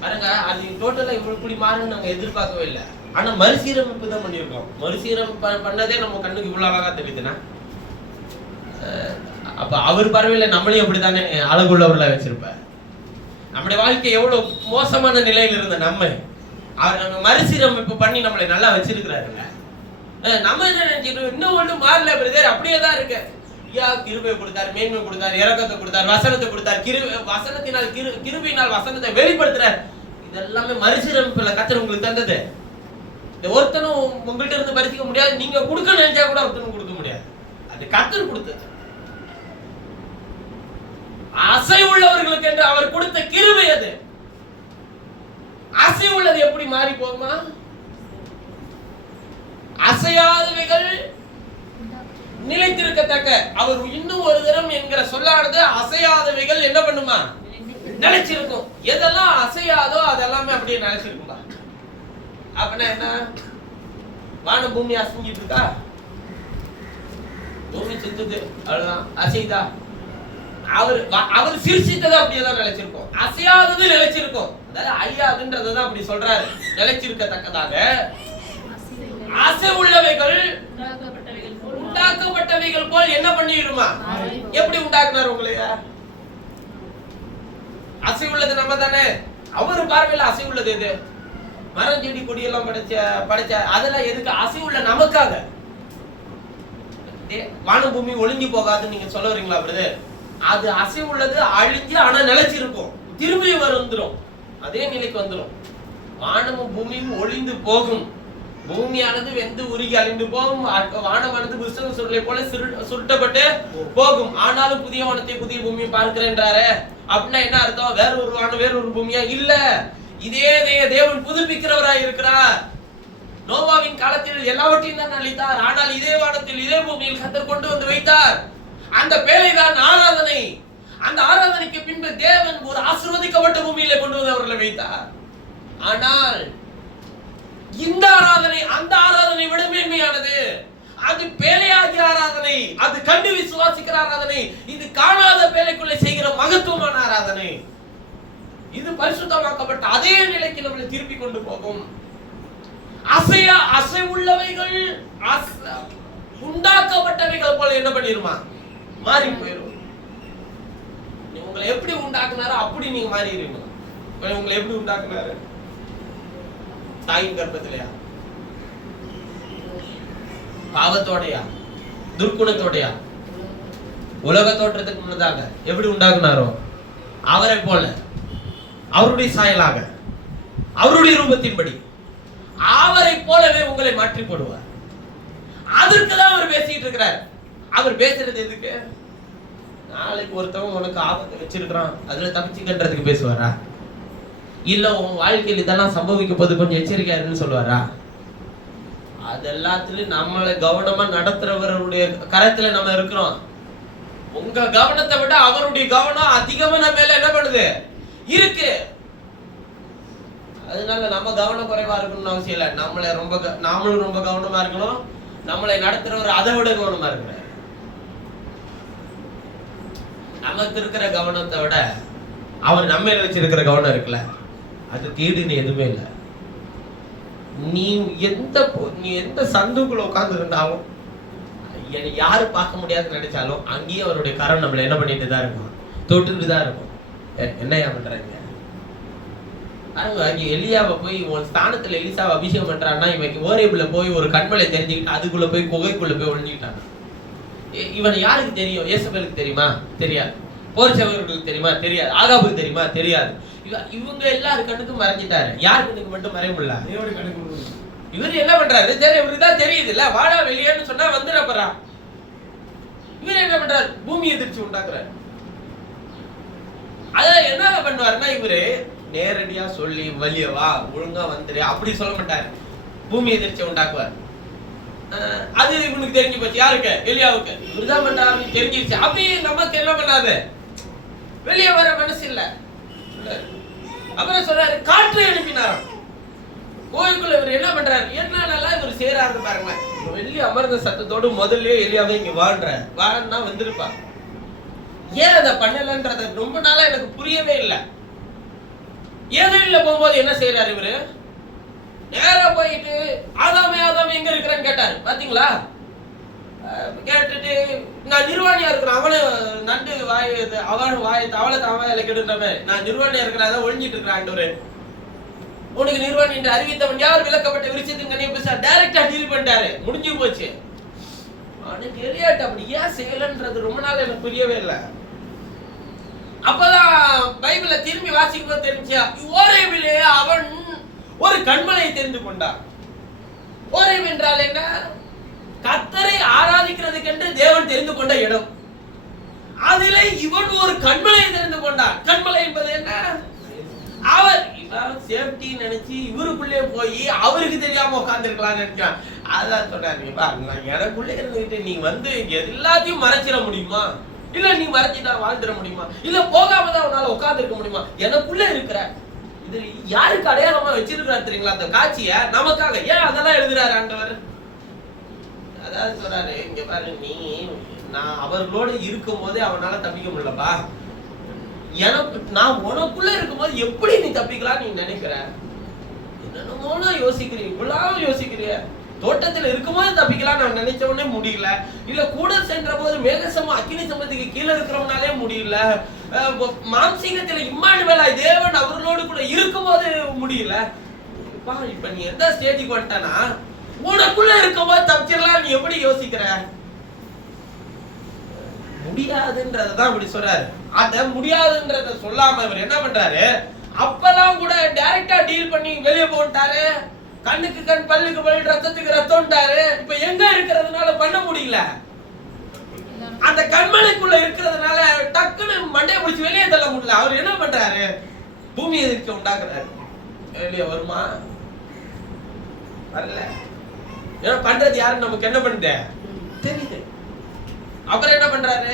பாருங்க, அது டோட்டலா இப்படி மாறுன்னு நாங்க எதிர்பார்க்கவே இல்லை. ஆனா மறுசீரமைப்பு தான் பண்ணியிருக்கோம். மறுசீரமைப்பு பண்ணதே நம்ம கண்ணுக்கு இவ்வளவு அழகா தெரியுதுன்னா, அப்ப அவர் பரவாயில்ல, நம்மளையும் அப்படித்தானே அழகுள்ளவர்களா வச்சிருப்பார். நம்முடைய வாழ்க்கை எவ்வளவு மோசமான நிலையில இருந்த நம்ம மறுசீரமைப்பு பண்ணி நம்மளை நல்லா வச்சிருக்கிறாருங்க. நம்ம என்ன நினைச்சிருக்கோம், இன்னும் ஒன்றும் மாறல பிரதர், அப்படியே தான் இருக்கு. கிருபை கொடுத்தார், மேன்மை கொடுத்தார், இரக்கத்தை கொடுத்தார், வசனத்தை கொடுத்தார், வசனத்தினால் கிருபையினால் வசனத்தை வெளிப்படுத்துறார். இதெல்லாமே மறுசீரமைப்புல கர்த்தர் உங்களுக்கு தந்தது. இந்த ஒருத்தனும் உங்கள்கிட்ட இருந்து பறிக்க முடியாது. நீங்க கொடுக்க நினைச்சா கூட ஒருத்தனும் கொடுக்க முடியாது. அது கர்த்தர் கொடுத்தது. அசை உள்ளவர்களுக்கு என்று அவர் கொடுத்த கிருபை அது. அசை உள்ளது எப்படி மாறி போகுமா? அசையாதவைகள் நிலைத்திருக்கத்தக்க. அவர் இன்னும் ஒரு தரம் என்கிற சொல்லானது அசையாதவைகள் என்ன பண்ணுமா? நிலைச்சிருக்கும். எதெல்லாம் அசையாதோ அதெல்லாமே அப்படியே நிலைச்சிருக்கும்பா. அப்படின்னா என்ன? வானம் பூமி அசைஞ்சிட்டு இருக்கா? பூமி சுத்துது, அவ்வளவுதான். அசைதா? அவர் சிரிச்சிட்டது அப்படியேதான் நிலைச்சிருக்கும். அசையாதது நிலைச்சிருக்கும். அதாவது அழியாதுன்றதான் அப்படி சொல்றாரு. நிலைச்சிருக்கத்தக்கதாக அசை உள்ளவைகள் உண்டாக்கப்பட்டவைகள் போல் என்ன பண்ணிடுமா? எப்படி உண்டாக்குனார் உங்களைய? அசை உள்ளது நம்ம தானே. அவரு பார்வையில அசை உள்ளது எது? மரம் செடி கொடி எல்லாம் படைச்ச அதெல்லாம் எதுக்கு? அசை உள்ள நமக்காக. வான பூமி ஒளிஞ்சு போகாதுன்னு நீங்க சொல்ல வரீங்களா பிரதர்? அது அசை உள்ளது, அழிஞ்சு ஆனா நிலைச்சிருக்கும். திரும்பி வந்துடும், அதே நிலைக்கு வந்துடும். வானமும் பூமியும் ஒளிந்து போகும், பூமியானது வெந்து உருகி அழிந்து போகும், வானமானது புஸ்தக சுருளை போல சுருட்டப்பட்டு போகும். ஆனாலும் புதிய வானத்தை புதிய பூமியை பார்க்கிறேன்றாரு. அப்படின்னா என்ன அர்த்தம்? வேற ஒரு வானம் வேற ஒரு பூமியா? இல்ல, இதே தேவன் புதுப்பிக்கிறவராய் இருக்கிறார். நோவாவின் காலத்தில் எல்லாவற்றையும் தான் அழித்தார். ஆனால் இதே வானத்தில் இதே பூமியில் கர்த்தர் கொண்டு வந்து வைத்தார். அந்த பேழைதான் ஆராதனை. அந்த ஆராதனைக்கு பின்பு தேவன் ஒரு ஆசீர்வதிக்கப்பட்ட பூமியில கொண்டு வந்து அவர்களை வைத்தார். ஆனால் இந்த ஆராதனை அந்த ஆராதனை விட மேன்மையானது. அது பேழையாகிய ஆராதனை, அது கண்டு விசுவாசிக்கிற ஆராதனை. இது காணாத பேழை பரிசுத்தமாக்கப்பட்ட அதே நிலைக்கு நம்மளை திருப்பி கொண்டு போகும். அசைவுள்ளவைகள் உண்டாக்கப்பட்டவைகள் போல என்ன பண்ணிருமா? மாறி போயிடும். உங்களை எப்படி உண்டாக்குனாரோ அப்படி நீங்க மாறிடுவீங்க. உங்களை எப்படி உண்டாக்குனாரு? தாயின் கர்ப்பத்திலையா? பாவத்தோடையா? துர்க்குணத்தோடையா? உலக தோற்றத்துக்கு முன்னதாக எப்படி உண்டாக்குனாரோ அவரை போல, அவருடைய சாயலாக, அவருடைய ரூபத்தின்படி அவரை போலவே உங்களை மாற்றி போடுவார். அதற்கு தான் அவர் பேசிட்டு இருக்கிறார். அவர் பேசுறது எதுக்கு? நாளைக்கு ஒருத்தவங்க உனக்கு ஆபத்தை வச்சிருக்கிறான், அதுல தப்பிச்சுக்கின்றதுக்கு பேசுவாரா? இல்ல உன் வாழ்க்கையில் இதெல்லாம் சம்பவிக்க போது கொஞ்சம் எச்சரிக்கையா இருக்குன்னு சொல்லுவாரா? அதெல்லாத்துலயும் நம்மளை கவனமா நடத்துறவருடைய கரத்துல நம்ம இருக்கிறோம். உங்க கவனத்தை விட அவருடைய கவனம் அதிகமா நம்ம மேல என்ன பண்ணுது? இருக்கு. அதனால நம்ம கவனம் குறைவா இருக்கணும்னு அவசியம் இல்லை. நாமளும் ரொம்ப கவனமா இருக்கணும். நம்மளை நடத்துறவர் அதை விட கவனமா இருக்கிறார். நமக்கு இருக்கிற கவனத்தை விட அவர் நம்ம வச்சிருக்கிற கவனம் இருக்குல்ல, அது தீடுன்னு எதுவுமே இல்லை. நீ எந்த சந்துக்குள்ள உட்கார்ந்து இருந்தாலும், யாரு பார்க்க முடியாதுன்னு நினைச்சாலும் அங்கேயே அவருடைய கரம் நம்மளை என்ன பண்ணிட்டு தான் இருக்கும், தொட்டுட்டு தான் இருக்கும். என்னையா பண்றாங்க? அங்கே எலியாவை போய் உன் ஸ்தானத்துல எலிசாவை அபிஷேகம் பண்றான்னா, இவன் ஓரேபுல போய் ஒரு கண்மலை தெரிஞ்சுக்கிட்டு அதுக்குள்ள போய் குகைக்குள்ள போய் ஒழிஞ்சுக்கிட்டான். இவன் யாருக்கு தெரியும்? ஏசபேலுக்கு தெரியுமா? தெரியாது. போர் சேவகர்களுக்கு தெரியுமா? தெரியாது. ஆகாபுக்கு தெரியுமா? தெரியாது. இவங்க எல்லாரும் கண்ணுக்கும் மறைஞ்சிட்டாரு. யார் கண்ணுக்கு மட்டும் மறைய முடியல? இவர் என்ன பண்றாரு? இவருதான் தெரியுது இல்ல, வாடா வெளியேன்னு சொன்னா வந்துடப்பறா. இவர் என்ன பண்றாரு? பூமி எதிர்ச்சி உண்டாக்குறாரு. அத என்ன பண்ணுவாருன்னா, இவரு நேரடியா சொல்லி வலிய வா ஒழுங்கா வந்துரு அப்படி சொல்ல மாட்டாரு. பூமி எதிர்ச்சி உண்டாக்குவார். அது இவனுக்கு தெரிஞ்சு போச்சு. யாருக்கு? எலியாவுக்கு. இவருதான் பண்றாரு தெரிஞ்சிருச்சு. அப்படியே நமக்கு என்ன பண்ணாது, வெளியே வர மனசு இல்ல. அப்புறம் சொல்றாரு, காற்றை அனுப்பினாராம் கோயிலுக்குள்ள. இவர் என்ன பண்றாரு? என்னன்னா இவர் சேராரு பாருங்க. வெளியே அமர்ந்த சத்தத்தோடு முதல்ல எலியாவை இங்க வாழ்னா வந்திருப்பா. ஏன் அதை பண்ணலன்றது ரொம்ப நாளா எனக்கு புரியவே இல்லை. ஏதேனில போகும்போது என்ன செய்யறாரு இவரு? நேரா போயிட்டு ஆதாமே எங்க இருக்கிறேன்னு கேட்டாரு. பாத்தீங்களா? கேட்டுட்டு நான் நிர்வாணியா இருக்கிறேன், அவனை நண்டு அவளை தாவாயில கெடுன்றவ, நான் நிர்வாணியா இருக்கிறான் ஒழிஞ்சிட்டு இருக்கிறான். ஆண்டவரே, உனக்கு நிர்வாணி என்று அறிவித்தவன் யார்? விளக்கப்பட்ட விருட்சத்தின் கனியை பேச டைரக்டா டீல் பண்ணிட்டாரு. முடிஞ்சு போச்சு. அவனுக்கு எலியாட்ட அப்படி ஏன் செய்யலன்றது ரொம்ப நாள் எனக்கு புரியவே இல்லை. அப்பதான் பைபிளை திரும்பி வாசிக்கும் போது தெரிஞ்சா, ஓரேபிலே அவன் ஒரு கண்மலையை தெரிந்து கொண்டான். ஓரேப் என்றால் என்ன? கர்த்தரை ஆராதிக்கிறதுக்கென்று தேவன் தெரிந்து கொண்ட இடம். அதிலே இவன் ஒரு கண்மலையை தெரிந்து கொண்டான். கண்மலை என்பது என்ன? அவர் சேஃப்டி நினைச்சு இவருக்குள்ளே போய் அவருக்கு தெரியாம உட்கார்ந்து இருக்கலாம்னு நினைச்சான். அதான் சொன்னாரு, நான் எனக்குள்ளே இருந்துகிட்டு நீ வந்து எல்லாத்தையும் மறைச்சிட முடியுமா? இல்ல நீ மறைச்சிட்டா வாழ்ந்துட முடியுமா? இல்ல போகாம தான் உன்னால உட்கார்ந்து இருக்க முடியுமா? எனக்குள்ள இருக்கிற இது யாருக்கு அடையாளமா வச்சிருக்கிறாரு தெரியுங்களா? அந்த காட்சிய நமக்காக. ஏன் அதெல்லாம் எழுதுறாரு ஆண்டவர்? அதாவது சொல்றாரு, இங்க பாரு, நான் அவர்களோடு இருக்கும் போதே அவனால தப்பிக்க முடியலப்பா. நான் உனக்குள்ள இருக்கும்போது எப்படி நீ தப்பிக்கலாம் நீ நினைக்கிற? என்னென்னமோ யோசிக்கிறீ, இவ்வளவு யோசிக்கிறிய. தோட்டத்தில் இருக்கும்போது தப்பிக்கலாம் நான் நினைச்ச உடனே முடியல. இல்ல கூட சென்ற போது மேகசமம் அக்கினி சம்பத்துக்கு கீழே இருக்கிறவனாலே முடியல. மாம்சீகத்துல இம்மானுவேலாய் தேவன் அவர்களோடு கூட இருக்கும் போது முடியல. இப்ப நீ எந்த ஸ்டேஜுக்கு வந்துட்டனா, உனக்குள்ள இருக்கும்போது தப்பிச்சிடலாம் நீ எப்படி யோசிக்கிற? முடியாதுன்றதான் இப்படி சொல்றாரு. அத முடியாதுன்றத சொல்லாம இவர் என்ன பண்றாரு? அப்பெல்லாம் கூட டைரக்டா டீல் பண்ணி வெளியே போட்டாரு. கண்ணுக்கு கண், பல்லுக்கு பல், ரத்தத்துக்கு ரத்தம்ட்டாரு. இப்ப எங்க இருக்கிறதுனால பண்ண முடியல. அந்த கண்மலைக்குள்ள இருக்கிறதுனால டக்குன்னு மண்டையை பிடிச்சி வெளியே தள்ள முடியல. அவர் என்ன பண்றாரு? பூமி எதிர்ச்சி உண்டாக்குறாரு. வெளியே வருமா? வரல. ஏன்னா பண்றது யாருன்னு நமக்கு என்ன பண்ணுது தெரியுது. அப்புறம் என்ன பண்றாரு?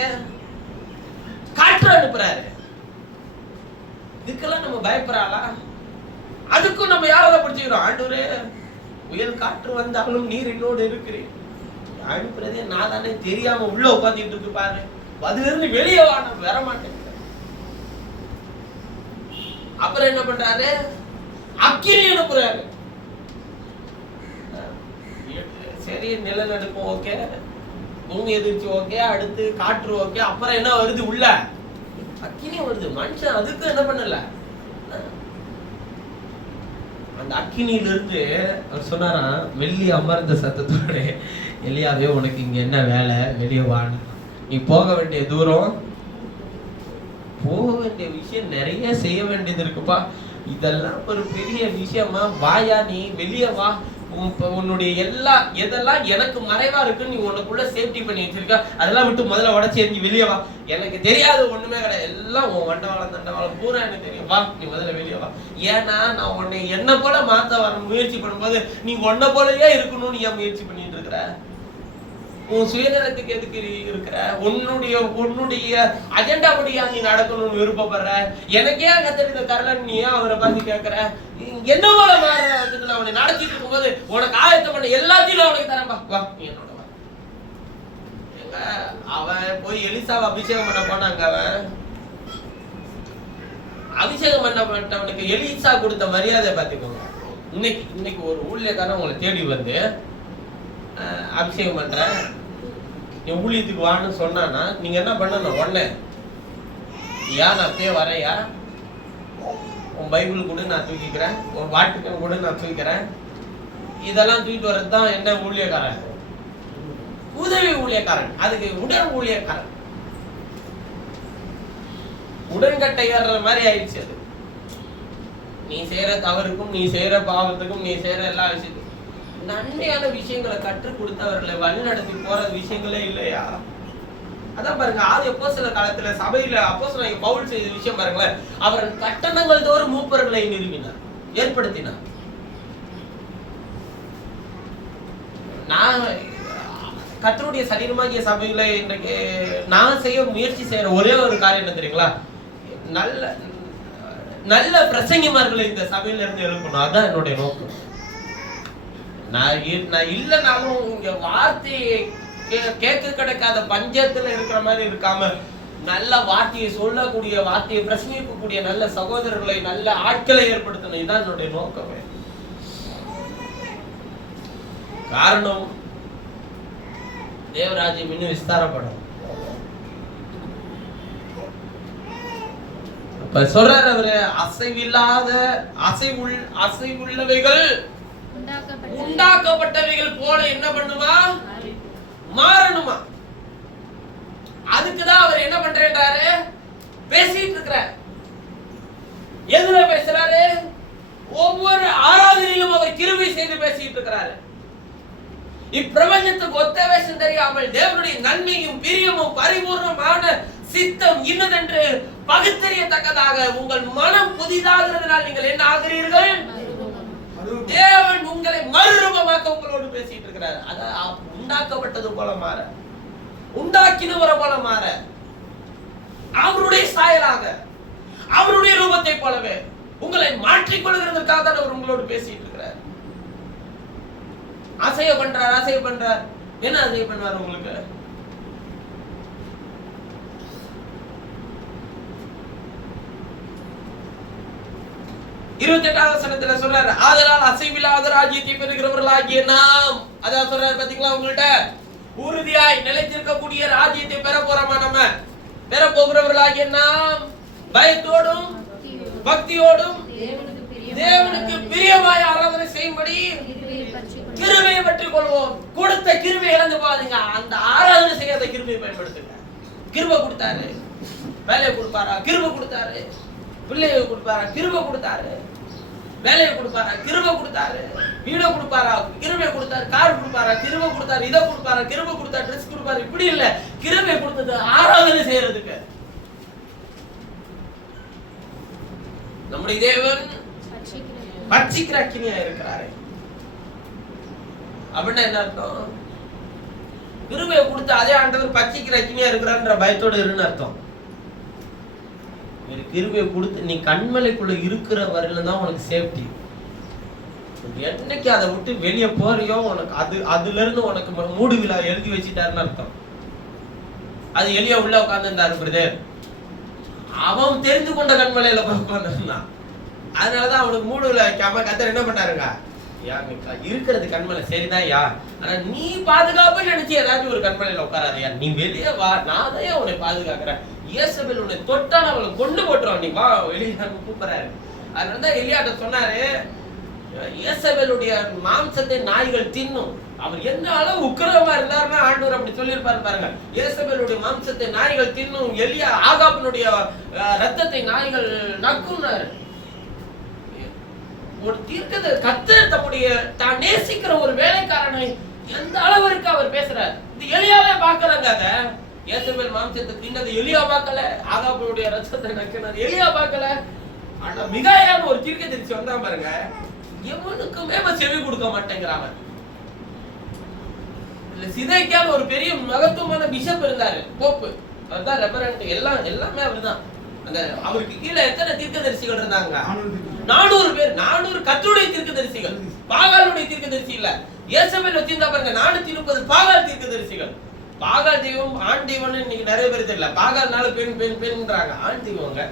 காற்று அனுப்புறாரு. இதுக்கெல்லாம் நம்ம பயப்படுறாளா? அதுக்கும் நம்ம யாரால பிடிச்சிக்கிறோம்? ஆண்டவரே, புயல் காற்று வந்தாலும் நீர் என்னோடு இருக்கிறேன். அனுப்புறதே நான் தானே தெரியாம உள்ள உட்காந்துட்டு இருக்கு பாரு. அதுல இருந்து வெளியே வர மாட்டேன். அப்புறம் என்ன பண்றாரு? அக்கினி அனுப்புறாரு. சரி, நிலநடுக்கம் ஓகே, பூமி எதிர்ச்சி ஓகே, அடுத்து காற்று ஓகே, அப்புறம் என்ன வருது? உள்ள அக்கினி வருது. மனுஷன் அதுக்கு என்ன பண்ணல? அந்த அக்கினியிலிருந்து அவர் சொன்னாராம், வெள்ளி அமர்ந்த சத்தத்தோட, எலியாவே உனக்கு இங்க என்ன வேலை? வெளியே வான்னு. நீ போக வேண்டிய தூரம், போக வேண்டிய விஷயம் நிறைய செய்ய வேண்டியது இருக்குப்பா. இதெல்லாம் ஒரு பெரிய விஷயமா? வாயா, நீ வெளியே வா. உன்னுடைய எதெல்லாம் எனக்கு மறைவா இருக்குன்னு நீ உனக்குள்ள சேஃப்டி பண்ணி வச்சிருக்க, அதெல்லாம் விட்டு முதல்ல உடச்சி எரிஞ்சு வெளியே வா. எனக்கு தெரியாது ஒண்ணுமே கிடையாது, எல்லாம் உன் வண்டவாளம் தண்டவாளம் பூரா எனக்கு தெரியும். வா, நீ முதல்ல வெளியே வா. ஏன்னா நான் உன்னை என்ன போல மாத்த வர முயற்சி பண்ணும்போது நீ உன்னை போலயே இருக்கணும்னு ஏன் முயற்சி பண்ணிட்டு இருக்கிற? உன் சுயநலத்துக்கு எதுக்கு இருக்கிற? உன்னுடைய அஜெண்டா படியா நீ நடக்கணும்னு விருப்பப்படுற. எனக்கே கத்தெடுத்த கரலன் நீ அவரை பார்த்து கேட்கிற, என்ன போல மாறுறதுக்கு நான் அவனை நடத்திட்டு இருக்கும்போது உனக்கு ஆயத்தம் பண்ண எல்லாத்தையும் அவனுக்கு தரப்பா. வா, நீ என்னோட வா. எங்க அவன் போய் எலிசாவை அபிஷேகம் பண்ண போனாங்க. அவன் அபிஷேகம் பண்ணப்பட்டவனுக்கு எலிசா கொடுத்த மரியாதை பார்த்துக்கோங்க. இன்னைக்கு ஒரு ஊழியக்காரன் உங்களை தேடி வந்து அபிஷேகம் பண்ற, நீ ஊழியத்துக்கு வான்னு சொன்னானா நீங்க என்ன பண்ணணும்? உடனே ஏன் நான் அப்பயே வரையா, உன் பைபிள் கூட நான் தூக்கிக்கிறேன், உன் வாட்டுக்கன் கூட நான் தூக்கிக்கிறேன், இதெல்லாம் தூக்கிட்டு வர்றதுதான் என்ன ஊழியக்காரன்? உதவி ஊழியக்காரன். அதுக்கு உடன் ஊழியக்காரன், உடன்கட்டை ஏறுற மாதிரி ஆயிடுச்சு அது. நீ செய்யற தவறுக்கும், நீ செய்யற பாவத்துக்கும், நீ செய்யற எல்லா விஷயத்துக்கும் நன்மையான விஷயங்களை கற்றுக் கொடுத்தவர்களை வழி நடத்தி போற விஷயங்களே இல்லையா? அதான் பாருங்க, ஆதி அப்போஸ்தலர் காலத்துல சபையில அப்போஸ்தலர் பவுல் செய்த விஷயம் பாருங்களேன். அவர் கட்டணங்கள் தோறும் மூப்பர்களை நிறுவினார், ஏற்படுத்தினார். நான் கர்த்தருடைய சரீரமாகிய சபையில இன்றைக்கு நான் செய்ய முயற்சி செய்யற ஒரே ஒரு காரியம் என்ன தெரியுங்களா? நல்ல பிரசங்கிமார்களை இந்த சபையில இருந்து எழுப்பணும். அதான் என்னுடைய நோக்கம். நான் இல்லைனாலும் இங்க வார்த்தையை கேட்க கிடைக்காத பஞ்சத்துல இருக்கிற மாதிரி இருக்காம, நல்ல வார்த்தையை சொல்லக்கூடிய, வார்த்தையை பிரசங்கிக்கக்கூடிய நல்ல சகோதரர்களை, நல்ல ஆட்களை ஏற்படுத்தணும். இதுதான் என்னுடைய நோக்கமே. காரணம், தேவராஜ்யம் இன்னும் விஸ்தாரப்படும். இப்ப சொல்றாரு அவரு, அசைவுள்ளவைகள் உண்டாக்கப்பட்டவைகள் போல என்ன பண்ணுமா? மாறணுமா? அதுக்குதான் அவர் என்ன பண்றாரு? பேசிட்டு இருக்கிறார். எதுல பேசுறாரு? ஒவ்வொரு ஆராதனையிலும் அவர் கிருபை செய்து பேசிட்டு இருக்கிறாரு. இப்பிரபஞ்சத்துக்கு ஒத்த வேஷம் தெரியாமல் தேவனுடைய நன்மையும் பிரியமும் பரிபூர்ணமான சித்தம் இன்னதென்று பகுத்தறியத்தக்கதாக உங்கள் மனம் புதிதாகிறதுனால் நீங்கள் என்ன ஆகிறீர்கள்? தேவன் உங்களை மறுரூபமாக்க உங்களோடு பேசிட்டு இருக்கிறார். அதான் உண்டாக்கப்பட்டது போல மாற, உண்டாக்கினவரை போல மாற, அவருடைய சாயலாக, அவருடைய ரூபத்தை போலவே உங்களை மாற்றிக் கொள்கிறதற்காக தான் அவர் உங்களோடு பேசிட்டு இருக்கிறார். அசைய பண்றார். என்ன அசைய பண்ணுவார் உங்களுக்கு? வசனத்துல சொல்றாரு, ஆதலால் அசைவில்லாத ராஜ்யத்தை பெறுகிறவர்களாகிய நாம், அதான் சொல்றாரு பாத்தீங்களா, உங்கள்ட்ட உறுதியாய் நிலைத்திருக்கக்கூடிய ராஜ்யத்தை பெற போறோமா? நம்ம பெற போகிறவர்களாகிய நாம் பயத்தோடும் பக்தியோடும் தேவனுக்கு பிரியமாய் ஆராதனை செய்யும்படி கிருபையை பற்றிக் கொள்வோம். கொடுத்த கிருபை இழந்து போகாதீங்க. அந்த ஆராதனை செய்யாத கிருபையை பயன்படுத்துங்க. கிருபை கொடுத்தாரு, வேலையை கொடுப்பாரா? கிருபை கொடுத்தாரு. பிள்ளையை கொடுப்பாரா? கிருபை கொடுத்தாரு. வேலையை கொடுப்பாரா? கிருபை கொடுத்தாரு. வீடை கொடுப்பாரா? கிருபை கொடுத்தாரு. கார் கொடுப்பாரா? கிருபை கொடுத்தாரு. இதை கொடுப்பாரா? கிருபை கொடுத்தாரு. ட்ரெஸ் கொடுப்பாரு. இப்படி இல்ல, கிருபை கொடுத்தது ஆராதனை செய்யறதுக்கு. நம்முடைய தேவன் பட்சிக்கிற அக்கினியா இருக்கிறாரு. அப்படின்னா என்ன அர்த்தம்? கிருபையை கொடுத்த அதே ஆண்டவர் பட்சிக்கிற அக்கினியா இருக்கிறான்ற பயத்தோடு இருக்குன்னு அர்த்தம். கிருபையை கொடுத்து நீ கண்மலைக்குள்ள இருக்கிற வரையில தான் உனக்கு சேஃப்டி. என்னைக்கு அதை விட்டு வெளியே போறியோ உனக்கு அதுல இருந்து உனக்கு மூடு விழா எழுதி வச்சுட்டாருன்னு அர்த்தம். அது எலியா உள்ள உட்கார்ந்து இருந்தாரு. அவன் தெரிந்து கொண்ட கண்மலையில உட்கார்ந்துருந்தான். அதனாலதான் அவனுக்கு மூடுல வைக்காம கர்த்தர் என்ன பண்ணாருங்க, இருக்கிறது கண்மலை சரிதான் யா, ஆனா நீ பாதுகாப்பு நினைச்சு ஏதாச்சும் ஒரு கண்மலையில உட்காராதையா, நீ வெளியே வா, நான் தான் உன்னை பாதுகாக்கிறேன். இயேசபேல் உன்னை தொட்டான அவளை கொண்டு போட்டுருவான், நீ வா வெளியே கூப்பிடுறாரு. அதனாலதான் எலியாட்ட சொன்னாரு, இயேசபேலுடைய மாம்சத்தை நாய்கள் தின்னும். அவர் என்ன அளவு உக்கிரமா இருந்தாருன்னா ஆண்டவர் அப்படி சொல்லியிருப்பாரு பாருங்க. இயேசபேலுடைய மாம்சத்தை நாய்கள் தின்னும், எலியா ஆகாபினுடைய ரத்தத்தை நாய்கள் நக்கும்னாரு. ஒரு தீர்க்கத கர்த்தர் தம்முடைய தான் நேசிக்கிற ஒரு வேலைக்காரனை எந்த அளவிற்கு அவர் பேசுறார். இது எலியாவே பார்க்கலங்க. அத இயேசபேல் மாம்சத்தை தின்னது எலியா பார்க்கல, ஆகாபுடைய ரத்தத்தை நக்கினது எலியா பார்க்கல. ஆனா மிகாயான்னு ஒரு தீர்க்கதரிசி வந்தான் பாருங்க, எவனுக்குமே செவி கொடுக்க மாட்டேங்கிறாங்க. சிதைக்கான ஒரு பெரிய மகத்துவமான பிஷப் இருந்தாரு, போப்பு, அதுதான் ரெபரண்ட், எல்லாமே அவர்தான். அந்த அவருக்கு கீழே எத்தனை தீர்க்கதரிசிகள் இருந்தாங்க? 400 பேர். 400 கர்த்தருடைய தீர்க்கதரிசிகள், பாகாலுடைய தீர்க்கதரிசி இல்ல. இயேசபேல் வச்சிருந்தா பாருங்க 430 பாகால் தீர்க்கதரிசிகள். பாகால் தெய்வம் ஆண் தெய்வம்னு இன்னைக்கு நிறைய பேர் தெரியல. பாகால்னால பெண் பெண் பெண்ன்றாங்க, ஆண் தெய்வங்க.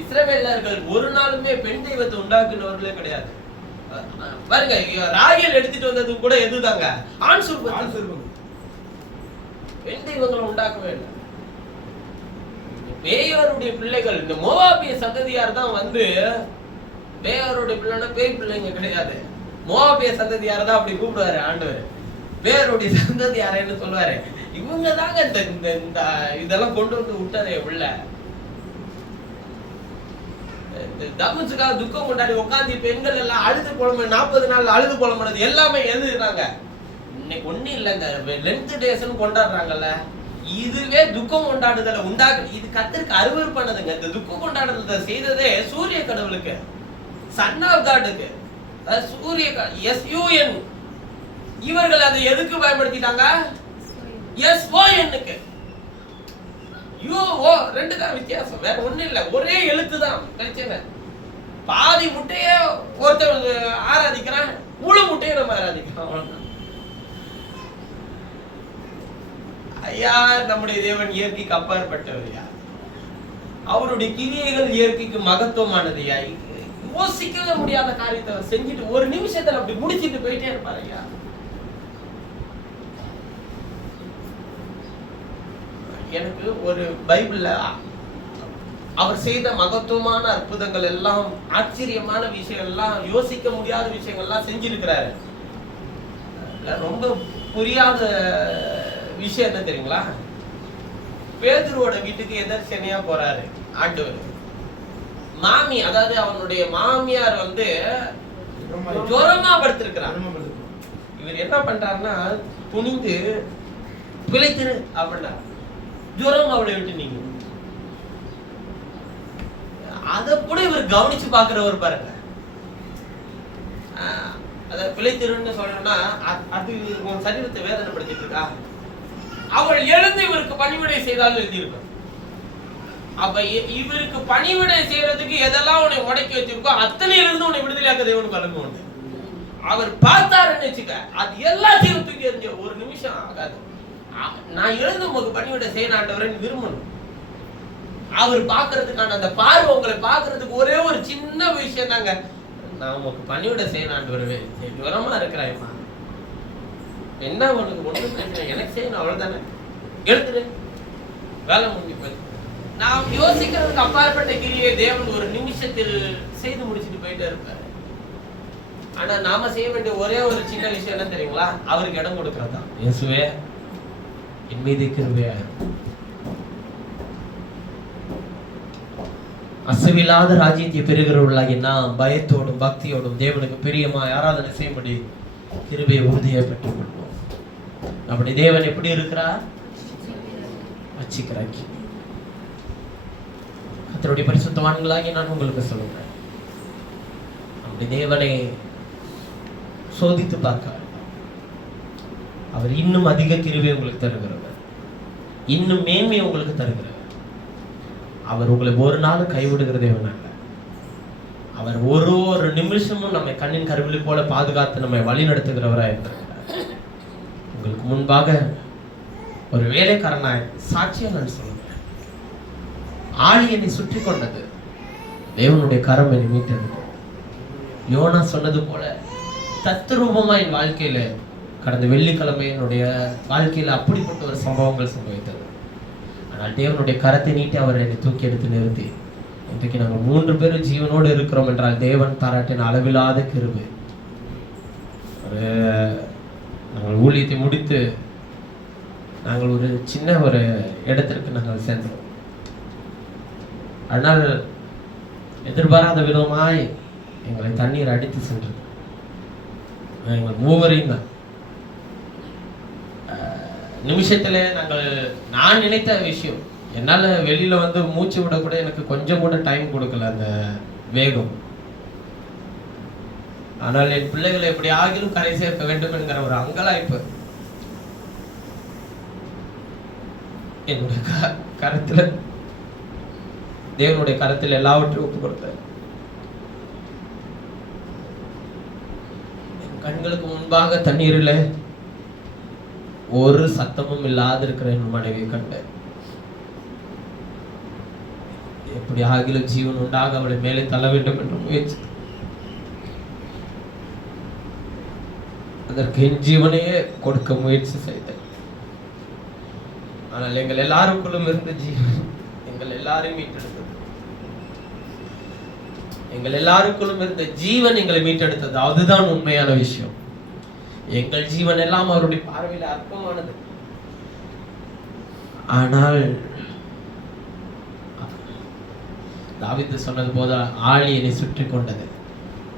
இஸ்ரவேலர்கள் ஒரு நாளுமே பெண் தெய்வத்தை உண்டாக்குனவர்களே கிடையாது. பாருங்க, ராகேல் எடுத்துட்டு வந்தது கூட எதுதாங்க? ஆண் சொற்பம். பெண் தெய்வங்களை உண்டாக்கவே இல்லை. பேயோருடைய பிள்ளைகள், இந்த மோவாபிய சந்ததியார் தான் வந்து, பேயோருடைய பிள்ளைன்னா பேய் பிள்ளைங்க கிடையாது, மோவாபிய சந்ததியார் தான் அப்படி கூப்பிடுவாரு ஆண்டவர். பேயோருடைய சந்ததியாரன்னு சொல்லுவாரு. இவங்க தாங்க இந்த இதெல்லாம் கொண்டு வந்து விட்டாரே உள்ள. தமுசுக்காக துக்கம் கொண்டாடி உட்காந்து பெண்கள் எல்லாம் அழுது புலம்பு, 40 நாள் அழுது புலம்புனது எல்லாமே எழுதுறாங்க. இன்னைக்கு ஒண்ணு இல்ல, இந்த லென்த் டேஸ்ன்னு கொண்டாடுறாங்கல்ல, இதுவே துக்கம் கொண்டாடுதல உண்டாக்கு. இது கர்த்தருக்கு அருவருப்பானதுங்க. இந்த துக்கம் கொண்டாடுறத செய்ததே சூரிய கடவுளுக்கு, சன் ஆஃப் காடுக்கு, சூரிய SUN. இவர்கள் அதை எதுக்கு பயன்படுத்திட்டாங்க? SONக்கு. UO ரெண்டு தான் வித்தியாசம், வேற ஒண்ணு இல்ல. ஒரே எழுத்து தான் பிரச்சனை. பாதி முட்டையே ஒருத்தர் ஆராதிக்கிறான், முழு முட்டையை நம்ம ஆராதிக்கிறோம். ஐயா, நம்முடைய தேவன் இயற்கைக்கு அப்பாற்பட்டவர் யார்? அவருடைய கிரியைகள் இயற்கைக்கு மகத்துவமானது. யோசிக்கவே முடியாத காரியத்தை செஞ்சுட்டு ஒரு நிமிஷத்துல அப்படி முடிச்சிட்டு போயிட்டே இருப்பாரு ஐயா. எனக்கு ஒரு பைபிள்ல அவர் செய்த மகத்துவமான அற்புதங்கள் எல்லாம், ஆச்சரியமான விஷயம் எல்லாம், யோசிக்க முடியாத விஷயங்கள்லாம் செஞ்சிருக்கிறாரு. ரொம்ப புரியாத விஷயம் என்ன தெரியுங்களா? பேதுருவோட வீட்டுக்கு எதர்சனையா போறாரு ஆண்டவர். மாமி, அதாவது அவனுடைய மாமியார் வந்து ஜுரமா படுத்திருக்கிறார். இவர் என்ன பண்றாருன்னா, துணிந்து பிழைத்திரு அப்படின்னா ஜுரம் அவளை விட்டு நீங்க. அத கூட இவர் கவனிச்சு பாக்குறவர் பாருங்க. அத பிழைத்திருன்னு சொல்லணும்னா, அது உன் சரீரத்தை வேதனைப்படுத்திட்டு இருக்கா? அவள் எழுந்து இவருக்கு பணிவிடை செய்தாலும் எழுதியிருக்கும். அப்ப இவருக்கு பணிவிடை செய்யறதுக்கு எதெல்லாம் உன்னை முடக்கி வச்சிருக்கோ அத்தனையில இருந்து உன்னை விடுதலையாக்க தேவனுக்கு வழங்க உண்டு. அவர் பார்த்தாருன்னு வச்சுக்க, அது எல்லாத்தையும் தூக்கி எறிஞ்ச ஒரு நிமிஷம் ஆகாது. நான் எழுந்து உங்களுக்கு பணிவிடை செய்ய ஆண்டவரேன்னு விரும்பணும். அவர் பாக்குறதுக்கான அந்த பார்வை, உங்களை பாக்குறதுக்கு ஒரே ஒரு சின்ன விஷயம் தாங்க, நான் உங்களுக்கு பணிவிடை செய்ய ஆண்டவரவே, விவரமா இருக்கிறாய்மா, என்ன உனக்கு ஒண்ணு பிரச்சனை, எனக்கு செய்யணும், அவ்வளவுதானே, எழுதுரு, வேலை முடிஞ்சு போய். நாம் யோசிக்கிறதுக்கு அப்பாற்பட்ட கிரியை தேவன் ஒரு நிமிஷத்தில் செய்து முடிச்சுட்டு போயிட்டே இருப்பாரு. ஆனா நாம செய்ய வேண்டிய ஒரே ஒரு சின்ன விஷயம் என்ன தெரியுங்களா? அவருக்கு இடம் கொடுக்கறதா. இயேசுவே, என் மீது கிருபையா அசைவில்லாத ராஜ்யத்தை பெறுகிறவர்களாகி நாம் பயத்தோடும் பக்தியோடும் தேவனுக்கு பிரியமா ஆராதனை செய்யும்படி கிருபையை உறுதியை பெற்றுக் கொள்வோம். நம்முடைய தேவன் எப்படி இருக்கிறார்? வச்சிக்கிறாக்கி. கர்த்தருடைய பரிசுத்தவான்களாகி நான் உங்களுக்கு சொல்லுகிறேன், நம்முடைய தேவனை சோதித்து பார்க்க, அவர் இன்னும் அதிக கிருபையை உங்களுக்கு தருகிறவர், இன்னும் மேன்மையை உங்களுக்கு தருகிறவர். அவர் உங்களை ஒரு நாள் கைவிடுகிற தேவன் அல்ல. அவர் ஒரு நிமிஷமும் நம்மை கண்ணின் கருவிழி போல பாதுகாத்து நம்மை வழி நடத்துகிறவராக இருக்கிறார். உங்களுக்கு முன்பாக ஒரு வேலைக்காரனாய் சாட்சியா நான் சொல்லுகிறேன். ஆளி என்னை சுற்றி கொண்டது, தேவனுடைய கரம் என்னை மீட்டெடுக்கும். யோனா சொன்னது போல தத்ரூபமா என் வாழ்க்கையில கடந்த வெள்ளிக்கிழமை என்னுடைய வாழ்க்கையில அப்படிப்பட்ட ஒரு சம்பவங்கள் சம்பவித்தது. ஆனால் தேவனுடைய கரத்தை நீட்டி அவர் என்னை தூக்கி எடுத்து நிறுத்தி இன்றைக்கு நாங்கள் 3 பேரும் ஜீவனோடு இருக்கிறோம் என்றால் தேவன் பாராட்டின அளவில்லாத கிருபை. நாங்கள் ஊழியத்தை முடித்து நாங்கள் ஒரு சின்ன ஒரு இடத்திற்கு நாங்கள் சென்றோம். ஆனால் எதிர்பாராத விதமாய் எங்களை தண்ணீர் அடித்து சென்றது. எங்கள் 3 தான் நிமிஷத்துல நான் நினைத்த விஷயம், என்னால் வெளியில வந்து மூச்சு விட கூட எனக்கு கொஞ்சம் கூட டைம் கொடுக்கல அந்த வேகம். ஆனால் என் பிள்ளைகளை எப்படி ஆகிலும் கரை சேர்க்க வேண்டும் என்கிற ஒரு அங்கலாய்ப்பு என்னுடைய கருத்துல, தேவனுடைய கருத்தில் எல்லாவற்றையும் ஒப்பு கொடுத்தேன். என் கண்களுக்கு முன்பாக தண்ணீரில் ஒரு சத்தமும் இல்லாது இருக்கிற என் மனைவி கண்டேன். எப்படி ஆகிலும் ஜீவன் உண்டாக அவளை மேலே தள்ள வேண்டும் என்று முயற்சி, அதற்கு என் ஜீவனையே கொடுக்க முயற்சி செய்தேன். ஆனால் எங்கள் எல்லாருக்குள்ளும் இருந்த ஜீவன் எங்கள் எல்லாரையும் மீட்டெடுத்தது. எங்கள் எல்லாருக்குள்ளும் இருந்த ஜீவன் எங்களை மீட்டெடுத்தது. அதுதான் உண்மையான விஷயம். எங்கள் ஜீவன் எல்லாம் அவருடைய பார்வையில அற்பமானது. ஆனால் தாவீது சொன்னது போல ஆழி என்னை சுற்றி கொண்டது,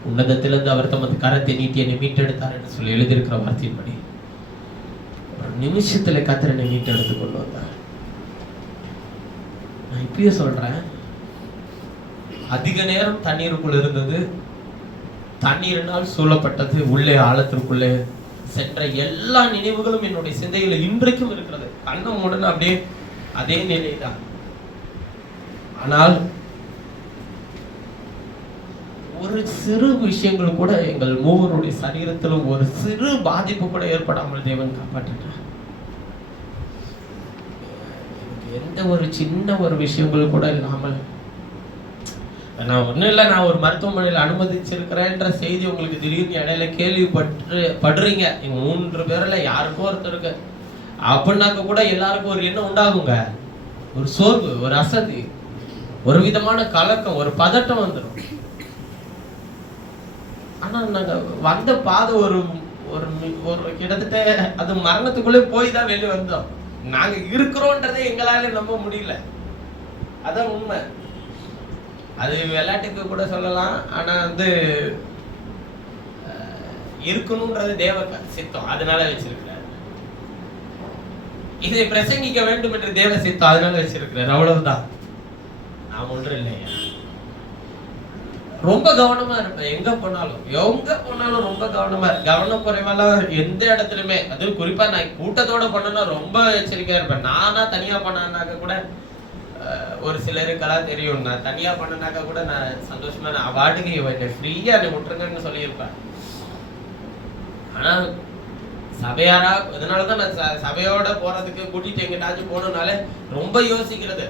உன்னதத்திலிருந்து அவர் தமது கரத்தை நீட்டி என்னை மீட்டெடுத்தார் என்று சொல்லி எழுதியிருக்கிற வார்த்தையின்படி ஒரு நிமிஷத்துல கர்த்தர் என்னை மீட்டெடுத்து கொண்டு வந்தார். நான் இப்பயே சொல்றேன், அதிக நேரம் தண்ணீருக்குள் இருந்தது, தண்ணீரினால் சூழப்பட்டது, உள்ளே ஆழத்திற்குள்ளே சென்ற எல்லா நினைவுகளும் என்னுடைய சிந்தையில இன்றைக்கும் இருக்கிறது. கண்ண உடனே அப்படியே அதே நிலைதான். ஆனால் ஒரு சிறு விஷயங்கள் கூட எங்கள் 3 சரீரத்திலும் ஒரு சிறு பாதிப்பு கூட ஏற்படாமல் தேவன் காப்பாற்றினார். எந்த ஒரு சின்ன ஒரு விஷயங்கள் கூட இல்லாமல், நான் ஒன்றும் இல்லை, நான் ஒரு மருத்துவமனையில் அனுமதிச்சிருக்கிறேன்ற செய்தி உங்களுக்கு திடீர்னு இடையில கேள்விப்படுறீங்க. எங்க 3 பேர்ல யாருக்கோ ஒருத்தருக்கு அப்படின்னாக்க கூட எல்லாருக்கும் ஒரு எண்ணம் உண்டாகுங்க, ஒரு சோர்வு, ஒரு அசதி, ஒரு விதமான கலக்கம், ஒரு பதட்டம் வந்துடும். ஆனா நாங்க வந்த பாதை ஒரு கிட்டத்தட்ட அது மரணத்துக்குள்ளே போய் தான் வெளியே வந்தோம். நாங்க இருக்கிறோன்றதை எங்களால நம்ப முடியல. அதான் உண்மை. அது விளையாட்டுக்கு கூட சொல்லலாம். ஆனா இருக்கணும்ன்றது தேவ சித்தம், அதனால வச்சிருக்கிறார். இதை பிரசங்கிக்க வேண்டும் என்று தேவ சித்தம், அதனால வச்சிருக்கிறார். அவ்வளவுதான். நான் ஒன்றும் இல்லையா. ரொம்ப கவனமா இருப்பேன். எங்க போனாலும் ரொம்ப கவனமா கவனம் குறைவெல்லாம் எந்த இடத்துலயுமே, அது குறிப்பா நான் கூட்டத்தோட பண்ணனா ரொம்ப எச்சரிக்கையா இருப்பேன். நானா தனியா பண்ணாக்க கூட ஒரு சிலருக்கெல்லாம் தெரியும், நான் தனியா பண்ணனாக்க கூட நான் சந்தோஷமா நான் வாட்டுக்கு என்னை ஃப்ரீயா என்னை விட்டுருங்கன்னு சொல்லியிருப்பேன். ஆனா சபையாரா, அதனாலதான் நான் சபையோட போறதுக்கு கூட்டிட்டு எங்கிட்டாச்சும் போனதுனால ரொம்ப யோசிக்கிறது,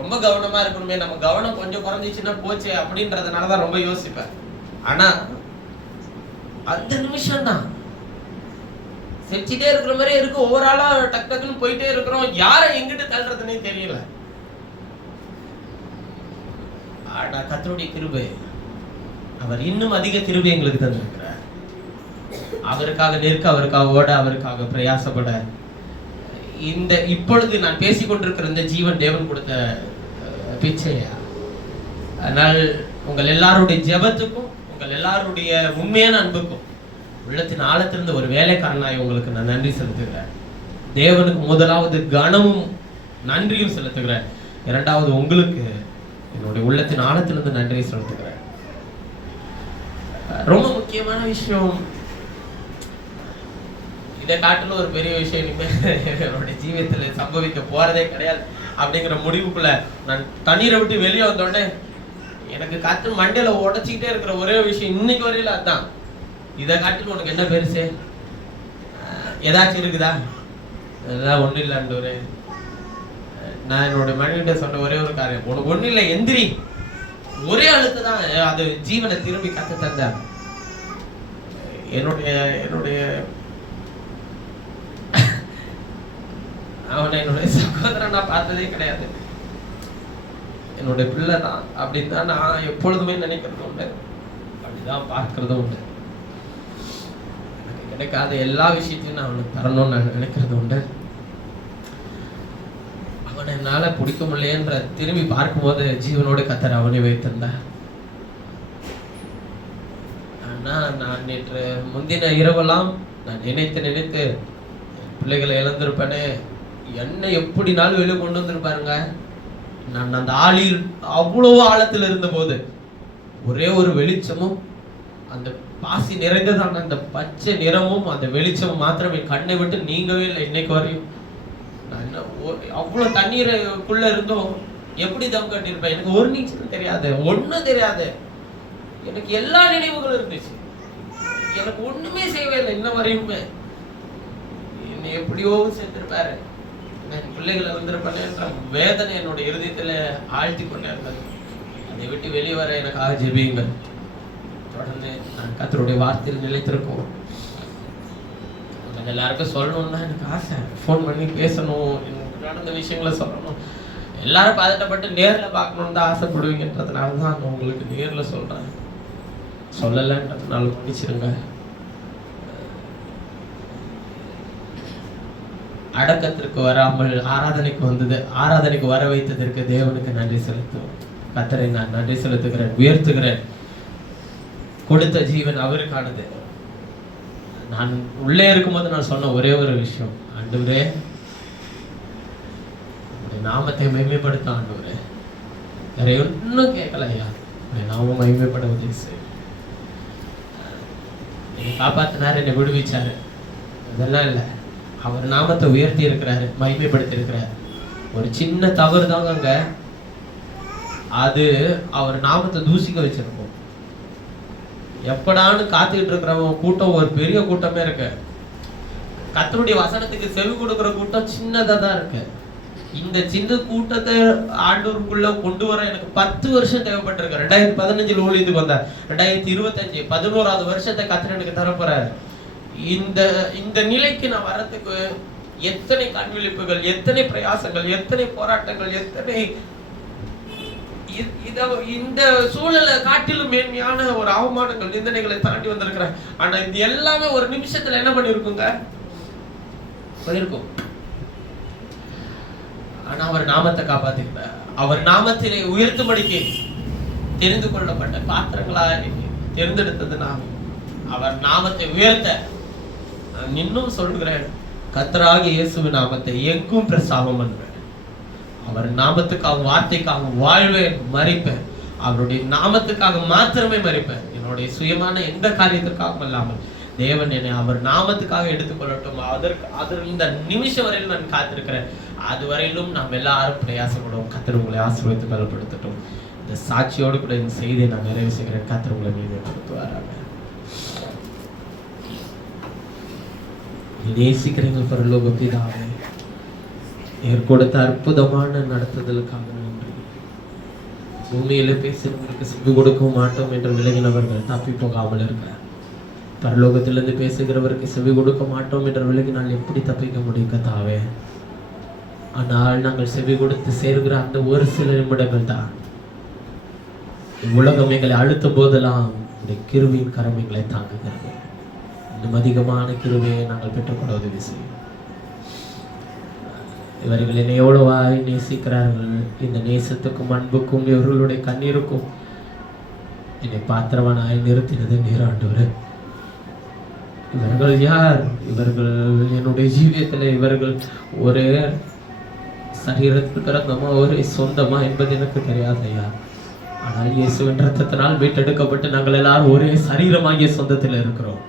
ரொம்ப கவனமா இருக்கணுமே, நம்ம கவனம் கொஞ்சம் குறைஞ்சிச்சுன்னா போச்சு அப்படின்றதுனாலதான் ரொம்ப யோசிப்பேன். ஆனா அந்த நிமிஷம் தான் செஞ்சுட்டே இருக்கிற மாதிரி இருக்கு. ஒவ்வொரு ஆளா டக் டக்குன்னு போயிட்டே இருக்கிறோம், யாரை எங்கிட்டு தள்ளுறதுன்னே தெரியல. ஆனா கர்த்தருடைய கிருபை, அவர் இன்னும் அதிக கிருபை எங்களுக்கு தந்திருக்கிறார். அவருக்காக நிற்க, அவருக்காக ஓட, அவருக்காக பிரயாசப்பட, இப்பொழுது நான் பேசிக்கொண்டிருக்கிற இந்த ஜீவன் தேவன் கொடுத்த பிச்சையா. அதனால் உங்கள் எல்லாருடைய ஜெபத்துக்கும், உங்கள் எல்லாருடைய உண்மையான அன்புக்கும், உள்ளத்தின் ஆழத்திலிருந்து ஒரு வேலைக்காரனாய் உங்களுக்கு நான் நன்றி செலுத்துகிறேன். தேவனுக்கு முதலாவது கனமும் நன்றியும் செலுத்துகிறேன். 2வது உங்களுக்கு என்னுடைய உள்ளத்தின் ஆழத்திலிருந்து நன்றி செலுத்துகிறேன். ரொம்ப முக்கியமான விஷயம், இதை காட்டிலும் ஒரு பெரிய விஷயம் என்னுடைய ஜீவியத்துல சம்பவிக்க போறதே கிடையாது அப்படிங்கிற முடிவுக்குள்ள நான் தண்ணீரை விட்டு வெளியே வந்தோடனே எனக்கு காத்து மண்டையில உடச்சிக்கிட்டே இருக்கிற ஒரே விஷயம் இன்னைக்கு வரையில அதுதான். இதை காட்டிலும் உனக்கு என்ன பெருசு, ஏதாச்சும் இருக்குதா? அதெல்லாம் ஒன்றும் இல்லைன்னு நான் என்னோட மனைவிட்ட சொன்ன ஒரே ஒரு காரியம், உனக்கு ஒன்றும் இல்லை, எந்திரி, ஒரே அழுத்து தான் அது ஜீவனை திரும்பி கத்து தந்தார். என்னுடைய அவனை என்னுடைய சகோதரன் நான் பார்த்ததே கிடையாது, என்னுடைய பிள்ளை தான் அப்படின்னு தான் நான் எப்பொழுதுமே நினைக்கிறது உண்டு, அப்படிதான் பார்க்கறதும் உண்டு. எனக்கு கிடைக்காத எல்லா விஷயத்தையும் நான் அவனுக்கு தரணும்னு நான் நினைக்கிறது உண்டு. அவனை என்னால பிடிக்க முடியன்ற திரும்பி பார்க்கும்போது ஜீவனோடு கத்தர் அவனை வைத்திருந்தார். ஆனா நான் நேற்று முந்தின இரவெல்லாம் நான் நினைத்து பிள்ளைகளை இழந்திருப்பேனே, என்ன எப்படினாலும் வெளியே கொண்டு வந்திருப்பாருங்க. நான் அந்த ஆளில் அவ்வளவு ஆழத்தில் இருந்த போது ஒரே ஒரு வெளிச்சமும் அந்த பாசி நிறைந்ததான அந்த பச்சை நிறமும் அந்த வெளிச்சமும் மாத்திரம் என் கண்ணை விட்டு நீங்கவே இல்லை இன்னைக்கு வரையும். நான் அவ்வளவு தண்ணீருக்குள்ள இருந்தோம் எப்படி தம் கட்டியிருப்பேன். எனக்கு ஒரு நீச்சல் தெரியாது, ஒண்ணும் தெரியாது. எனக்கு எல்லா நினைவுகளும் இருந்துச்சு, எனக்கு ஒண்ணுமே செய்யவே இல்லை இன்ன வரையுமே. என்னை எப்படியோ சேர்த்திருப்பாரு, என் பிள்ளைகளை வந்திருப்பேன்ற வேதனை என்னோட இருதயத்துல ஆழ்த்தி கொண்டே இருந்தது. அதை விட்டு வெளியே வர எனக்காக ஜெபியுங்கள். தொடர்ந்து நான் கர்த்தருடைய வார்த்தையில் நிலைத்திருக்கோம். எல்லாருக்கும் சொல்லணும்னா எனக்கு ஆசை, ஃபோன் பண்ணி பேசணும், எனக்கு நடந்த விஷயங்களை சொல்லணும். எல்லாரும் பதட்டப்பட்டு நேரில் பார்க்கணும்னு தான் ஆசைப்படுவீங்கன்றதுனால தான் நான் உங்களுக்கு நேரில் சொல்றேன். சொல்லலைன்றதுனால மன்னிச்சிருங்க. அடக்கத்திற்கு வராமல் ஆராதனைக்கு வந்தது, ஆராதனைக்கு வர வைத்ததற்கு தேவனுக்கு நன்றி செலுத்துவோம். கர்த்தரை நான் நன்றி செலுத்துகிறேன், உயர்த்துகிறேன். கொடுத்த ஜீவன் அவருக்கானது. நான் உள்ளே இருக்கும்போது நான் சொன்ன ஒரே ஒரு விஷயம், ஆண்டவரே நாமத்தை மகிமைப்படுத்த ஆண்டவரே, வேற ஒன்னும் கேட்கலையா, நாமும் மகிமைப்பட உதவி செய்யும். என்னை காப்பாத்தினாரு, என்னை விடுவிச்சாரு, அதெல்லாம் இல்லை. அவர் நாமத்தை உயர்த்தி இருக்கிறாரு, மகிமைப்படுத்தி இருக்கிறாரு. ஒரு சின்ன தவறு தாங்க அது அவர் நாமத்தை தூசிக்க வச்சிருக்கோம். எப்படான்னு காத்துக்கிட்டு இருக்கிறவங்க கூட்டம் ஒரு பெரிய கூட்டமே இருக்கு. கர்த்தருடைய வசனத்துக்கு செவி கொடுக்கிற கூட்டம் சின்னதா தான் இருக்கு. இந்த சின்ன கூட்டத்தை ஆண்டவருக்குள்ள கொண்டு வர எனக்கு 10 வருஷம் தேவைப்பட்டிருக்கு. 2015 ஊழியத்துக்கு வந்தார், 2025 11வது வருஷத்தை கர்த்தர் எனக்கு தரப்போறாரு. இந்த நிலைக்கு நான் வரத்துக்கு எத்தனை கண்விழிப்புகள், எத்தனை பிரயாசங்கள், எத்தனை போராட்டங்கள், எத்தனை இந்த சூழலை காட்டிலும் மேன்மையான ஒரு அவமானங்கள், நிந்தனைகளை தாண்டி வந்திருக்கிறேன். ஆனா இது எல்லாமே ஒரு நிமிஷத்துல என்ன பண்ணிருக்குங்க பண்ணிருக்கும். ஆனா அவர் நாமத்தை காப்பாத்திருக்கிறார். அவர் நாமத்திலே உயர்த்தும்படிக்கு தெரிந்து கொள்ளப்பட்ட பாத்திரங்களாக தேர்ந்தெடுத்தது நாம். அவர் நாமத்தை உயர்த்த நான் இன்னும் சொல்கிறேன், கர்த்தராகிய இயேசுவின் நாமத்தை எங்கும் பிரஸ்தாபம் பண்ணுவேன். அவர் நாமத்துக்காக, வார்த்தைக்காக வாழ்வேன், மரிப்பேன். அவருடைய நாமத்துக்காக மாத்திரமே மரிப்பேன். என்னுடைய சுயமான எந்த காரியத்திற்காகவும் இல்லாமல் தேவன் என்னை அவர் நாமத்துக்காக எடுத்துக்கொள்ளட்டும். அதற்கு இந்த நிமிஷம் வரையில் நான் காத்திருக்கிறேன். அது வரையிலும் நாம் எல்லாரும் பிரயாசப்படுவோம். கர்த்தர் உங்களை ஆசீர்வதித்து பலப்படுத்தட்டும். இந்த சாட்சியோடு கூட இந்த செய்தியை நான் நிறைவு செய்கிறேன். கர்த்தர் உங்களை மீதுபடுத்துவாராக. நேசிக்கிறீங்க பரலோக பிதாவே, நீர் கொடுத்த அற்புதமான நடத்துதலுக்காக நன்றி. பூமியில பேசுறவங்களுக்கு செவி கொடுக்க மாட்டோம் என்று விலகினவர்கள் தப்பி போகாமல் இருக்கிறார். பரலோகத்திலிருந்து பேசுகிறவருக்கு செவி கொடுக்க மாட்டோம் என்று விலகினால் எப்படி தப்பிக்க முடியும் கர்த்தாவே? ஆனால் நாங்கள் செவி கொடுத்து சேர்கிற அந்த ஒரு சில நிமிடங்கள் தான் உலகம் எங்களை அழுத்தும் போதெல்லாம் இந்த கிருபையின் கரம் எங்களை தாங்குகிறது. இன்னும் அதிகமான கிருபையை நாங்கள் பெற்றுக்கொள்ள உதவி செய்யும். இவர்கள் என்னை எவ்வளவாய் நேசிக்கிறார்கள். இந்த நேசத்துக்கும் அன்புக்கும் இவர்களுடைய கண்ணீருக்கும் என்னை பாத்திரவானாய் நிறுத்தினது நீர் ஆண்டவரே. இவர்கள் யார்? இவர்கள் என்னுடைய ஜீவியத்தில் இவர்கள் ஒரு சரீரத்துக்கு ரத்தமா ஒரு சொந்தமா என்பது எனக்கு தெரியாதையா. ஆனால் இயேசுவின் ரத்தத்தினால் மீட்டெடுக்கப்பட்டு நாங்கள் எல்லாரும் ஒரே சரீரமாகிய சொந்தத்தில் இருக்கிறோம்.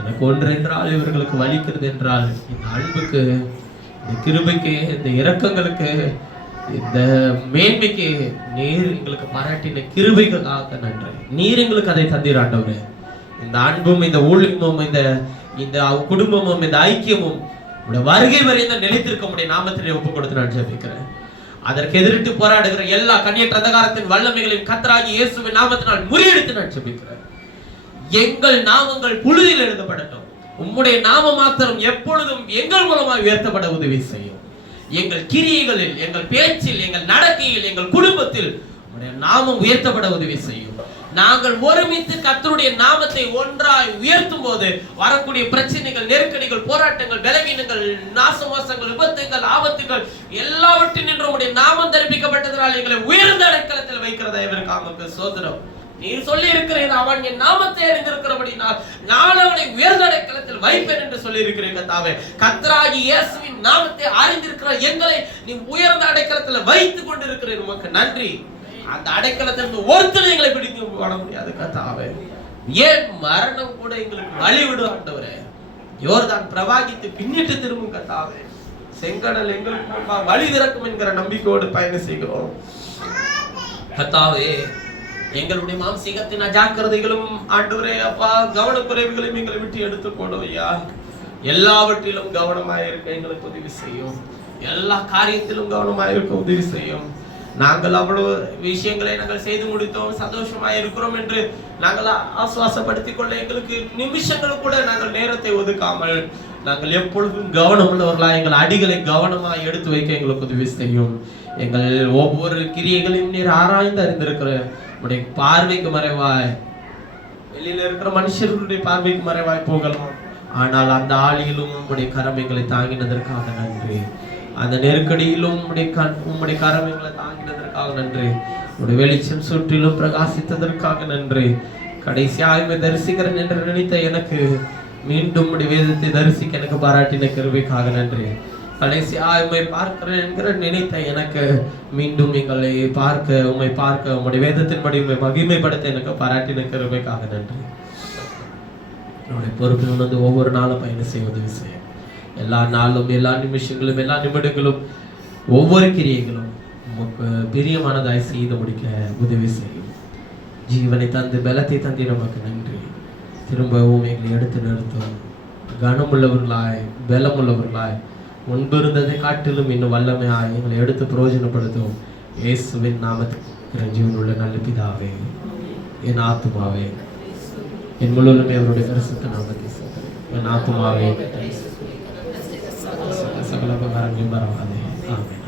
எனக்கு ஒன்று என்றால் இவர்களுக்கு வலிக்கிறது என்றால் இந்த அன்புக்கு, இந்த கிருபைக்கு, இந்த இரக்கங்களுக்கு, இந்த மேன்மைக்கு நீர் எங்களுக்கு பாராட்டின கிருபைக்காக நன்றி. நீர் எங்களுக்கு அதை தந்தீர் ஆண்டவரே. இந்த அன்பும், இந்த ஊழியமும், இந்த குடும்பமும், இந்த ஐக்கியமும் வருகை வரை நிலைத்திருக்க முடிய நாமத்திலே ஒப்பு கொடுத்து நான் ஜெபிக்கிறேன். அதற்கு எதிரிட்டு போராடுகிற எல்லா கன்னியற்ற அந்தகாரத்தின் வல்லமைகளையும் கர்த்தராகிய இயேசுவின் நாமத்தினால் முறியடித்து நான் ஜெபிக்கிறேன். எங்கள் நாமங்கள் புழுதியில் எழுதப்படட்டும். உம்முடைய நாம மாத்திரம் எப்பொழுதும் எங்கள் மூலமாக உயர்த்தப்பட உதவி செய்யும். எங்கள் கிரியைகளில், எங்கள் பேச்சில், எங்கள் நடக்கையில், எங்கள் குடும்பத்தில் உம்முடைய நாமம் உயர்த்தப்பட உதவி செய்யும். நாங்கள் ஒருமித்து கர்த்தருடைய நாமத்தை ஒன்றாய் உயர்த்தும் போது வரக்கூடிய பிரச்சனைகள், நெருக்கடிகள், போராட்டங்கள், பலவீனங்கள், நாசமோசங்கள், விபத்துகள், ஆபத்துகள் எல்லாவற்றின் உம்முடைய நாமம் தரிப்பிக்கப்பட்டதனால் எங்களை உயர்ந்த அடைக்கலத்தில் வைக்கிறதா இவருக்கு சோதரம். நீர் சொல்லி இருக்கிறீர், அவன் என் நாமத்தை அறிந்திருக்கிறபடினால் நான் அவனை உயர்ந்த அடைக்கலத்தில் வைப்பேன் என்று சொல்லி இருக்கிறீங்க. கர்த்தாவே, கர்த்தராகிய இயேசுவின் நாமத்தை அறிந்திருக்கிற எங்களை நீ உயர்ந்த அடைக்கலத்தில் வைத்துக் கொண்டிருக்கிறீர். உமக்கு நன்றி. அந்த அடைக்கலத்திலிருந்து ஒருத்தனை எங்களை பிடித்து போட முடியாது கர்த்தாவே. ஏன் மரணம் கூட எங்களுக்கு வழிவிடும் ஆண்டவரே. யோர்தான் பிரவாகித்து பின்னிட்டு திரும்பும் கர்த்தாவே. செங்கடல் எங்களுக்கு முன்பாக வழி திறக்கும் என்கிற நம்பிக்கையோடு பயணம் செய்கிறோம் கர்த்தாவே. எங்களுடைய மாம்சீகத்தின் அஜாக்கிரதைகளும் ஆண்டவரே அப்பா கவனக்குறைவுகளையும் எங்களை விட்டு எடுத்து போடும் ஐயா. எல்லாவற்றிலும் கவனமாயிருக்க எங்களுக்கு உதவி செய்யும். எல்லா காரியத்திலும் கவனமாயிருக்க உதவி செய்யும். நாங்கள் அவ்வளவு விஷயங்களை நாங்கள் செய்து முடித்தோம், சந்தோஷமாக இருக்கிறோம் என்று நாங்கள் ஆசுவாசப்படுத்திக் கொள்ள எங்களுக்கு நிமிஷங்கள் கூட நாங்கள் நேரத்தை ஒதுக்காமல் நாங்கள் எப்பொழுதும் கவனம் உள்ளவர்களா எங்கள் அடிகளை கவனமாக எடுத்து வைக்க எங்களுக்கு உதவி செய்யும். எங்கள் ஒவ்வொரு கிரியைகளையும் நீர் ஆராய்ந்து அறிந்திருக்கிற உடைய பார்வைக்கு மறைவாய், வெளியில இருக்கிற மனுஷர்களுடைய பார்வைக்கு மறைவாய் போகலாம். ஆனால் அந்த ஆளியிலும் உம்முடைய கரம் எங்களை தாங்கினதற்காக நன்றி. அந்த நெருக்கடியிலும் உம்முடைய கரம் எங்களை தாங்கினதற்காக நன்றி. உடைய வெளிச்சம் சுற்றிலும் பிரகாசித்ததற்காக நன்றி. கடைசியாக தரிசிக்கிறேன் என்று நினைத்த எனக்கு மீண்டும் உடைய வேதத்தை தரிசிக்க எனக்கு பாராட்டின கிருபைக்காக நன்றி. கடைசியாக உம்மை பார்க்கிறேன் என்கிற நினைத்த எனக்கு மீண்டும் எங்களை உம்மை பார்க்க உம்முடைய வேதத்தின்படி உம்மை மகிமைப்படுத்த எனக்கு பாராட்டின கிருபைக்காக நன்றி. என்னுடைய பொறுப்பில் உணர்ந்து ஒவ்வொரு நாளும் பயணம் செய்ய உதவி செய்யும். எல்லா நாளும், எல்லா நிமிஷங்களும், எல்லா நிமிடங்களும், ஒவ்வொரு கிரியைகளும் உமக்கு பிரியமானதாய் செய்து முடிக்க உதவி செய்யும். ஜீவனை தந்து பலத்தை தந்தி நமக்கு நன்றி. திரும்பவும் எங்களை எடுத்து நிறுத்தும். கனமுள்ளவர்களாய், பலமுள்ளவர்களாய், முன்பு இருந்ததை காட்டிலும் இன்னும் வல்லமையாய் எங்களை எடுத்து பிரயோஜனப்படுத்தும். இயேசுவின் நாமத்துக்கு ஜீவனுள்ள நல்ல பிதாவே, என் ஆத்துமாவே, என் முழுவதுமே அவருடைய பரிசுத்த நாமத்தை சொல்கிறேன். என் ஆத்துமாவே சகல உபகாரங்களையும் பரவாதே. ஆமென்.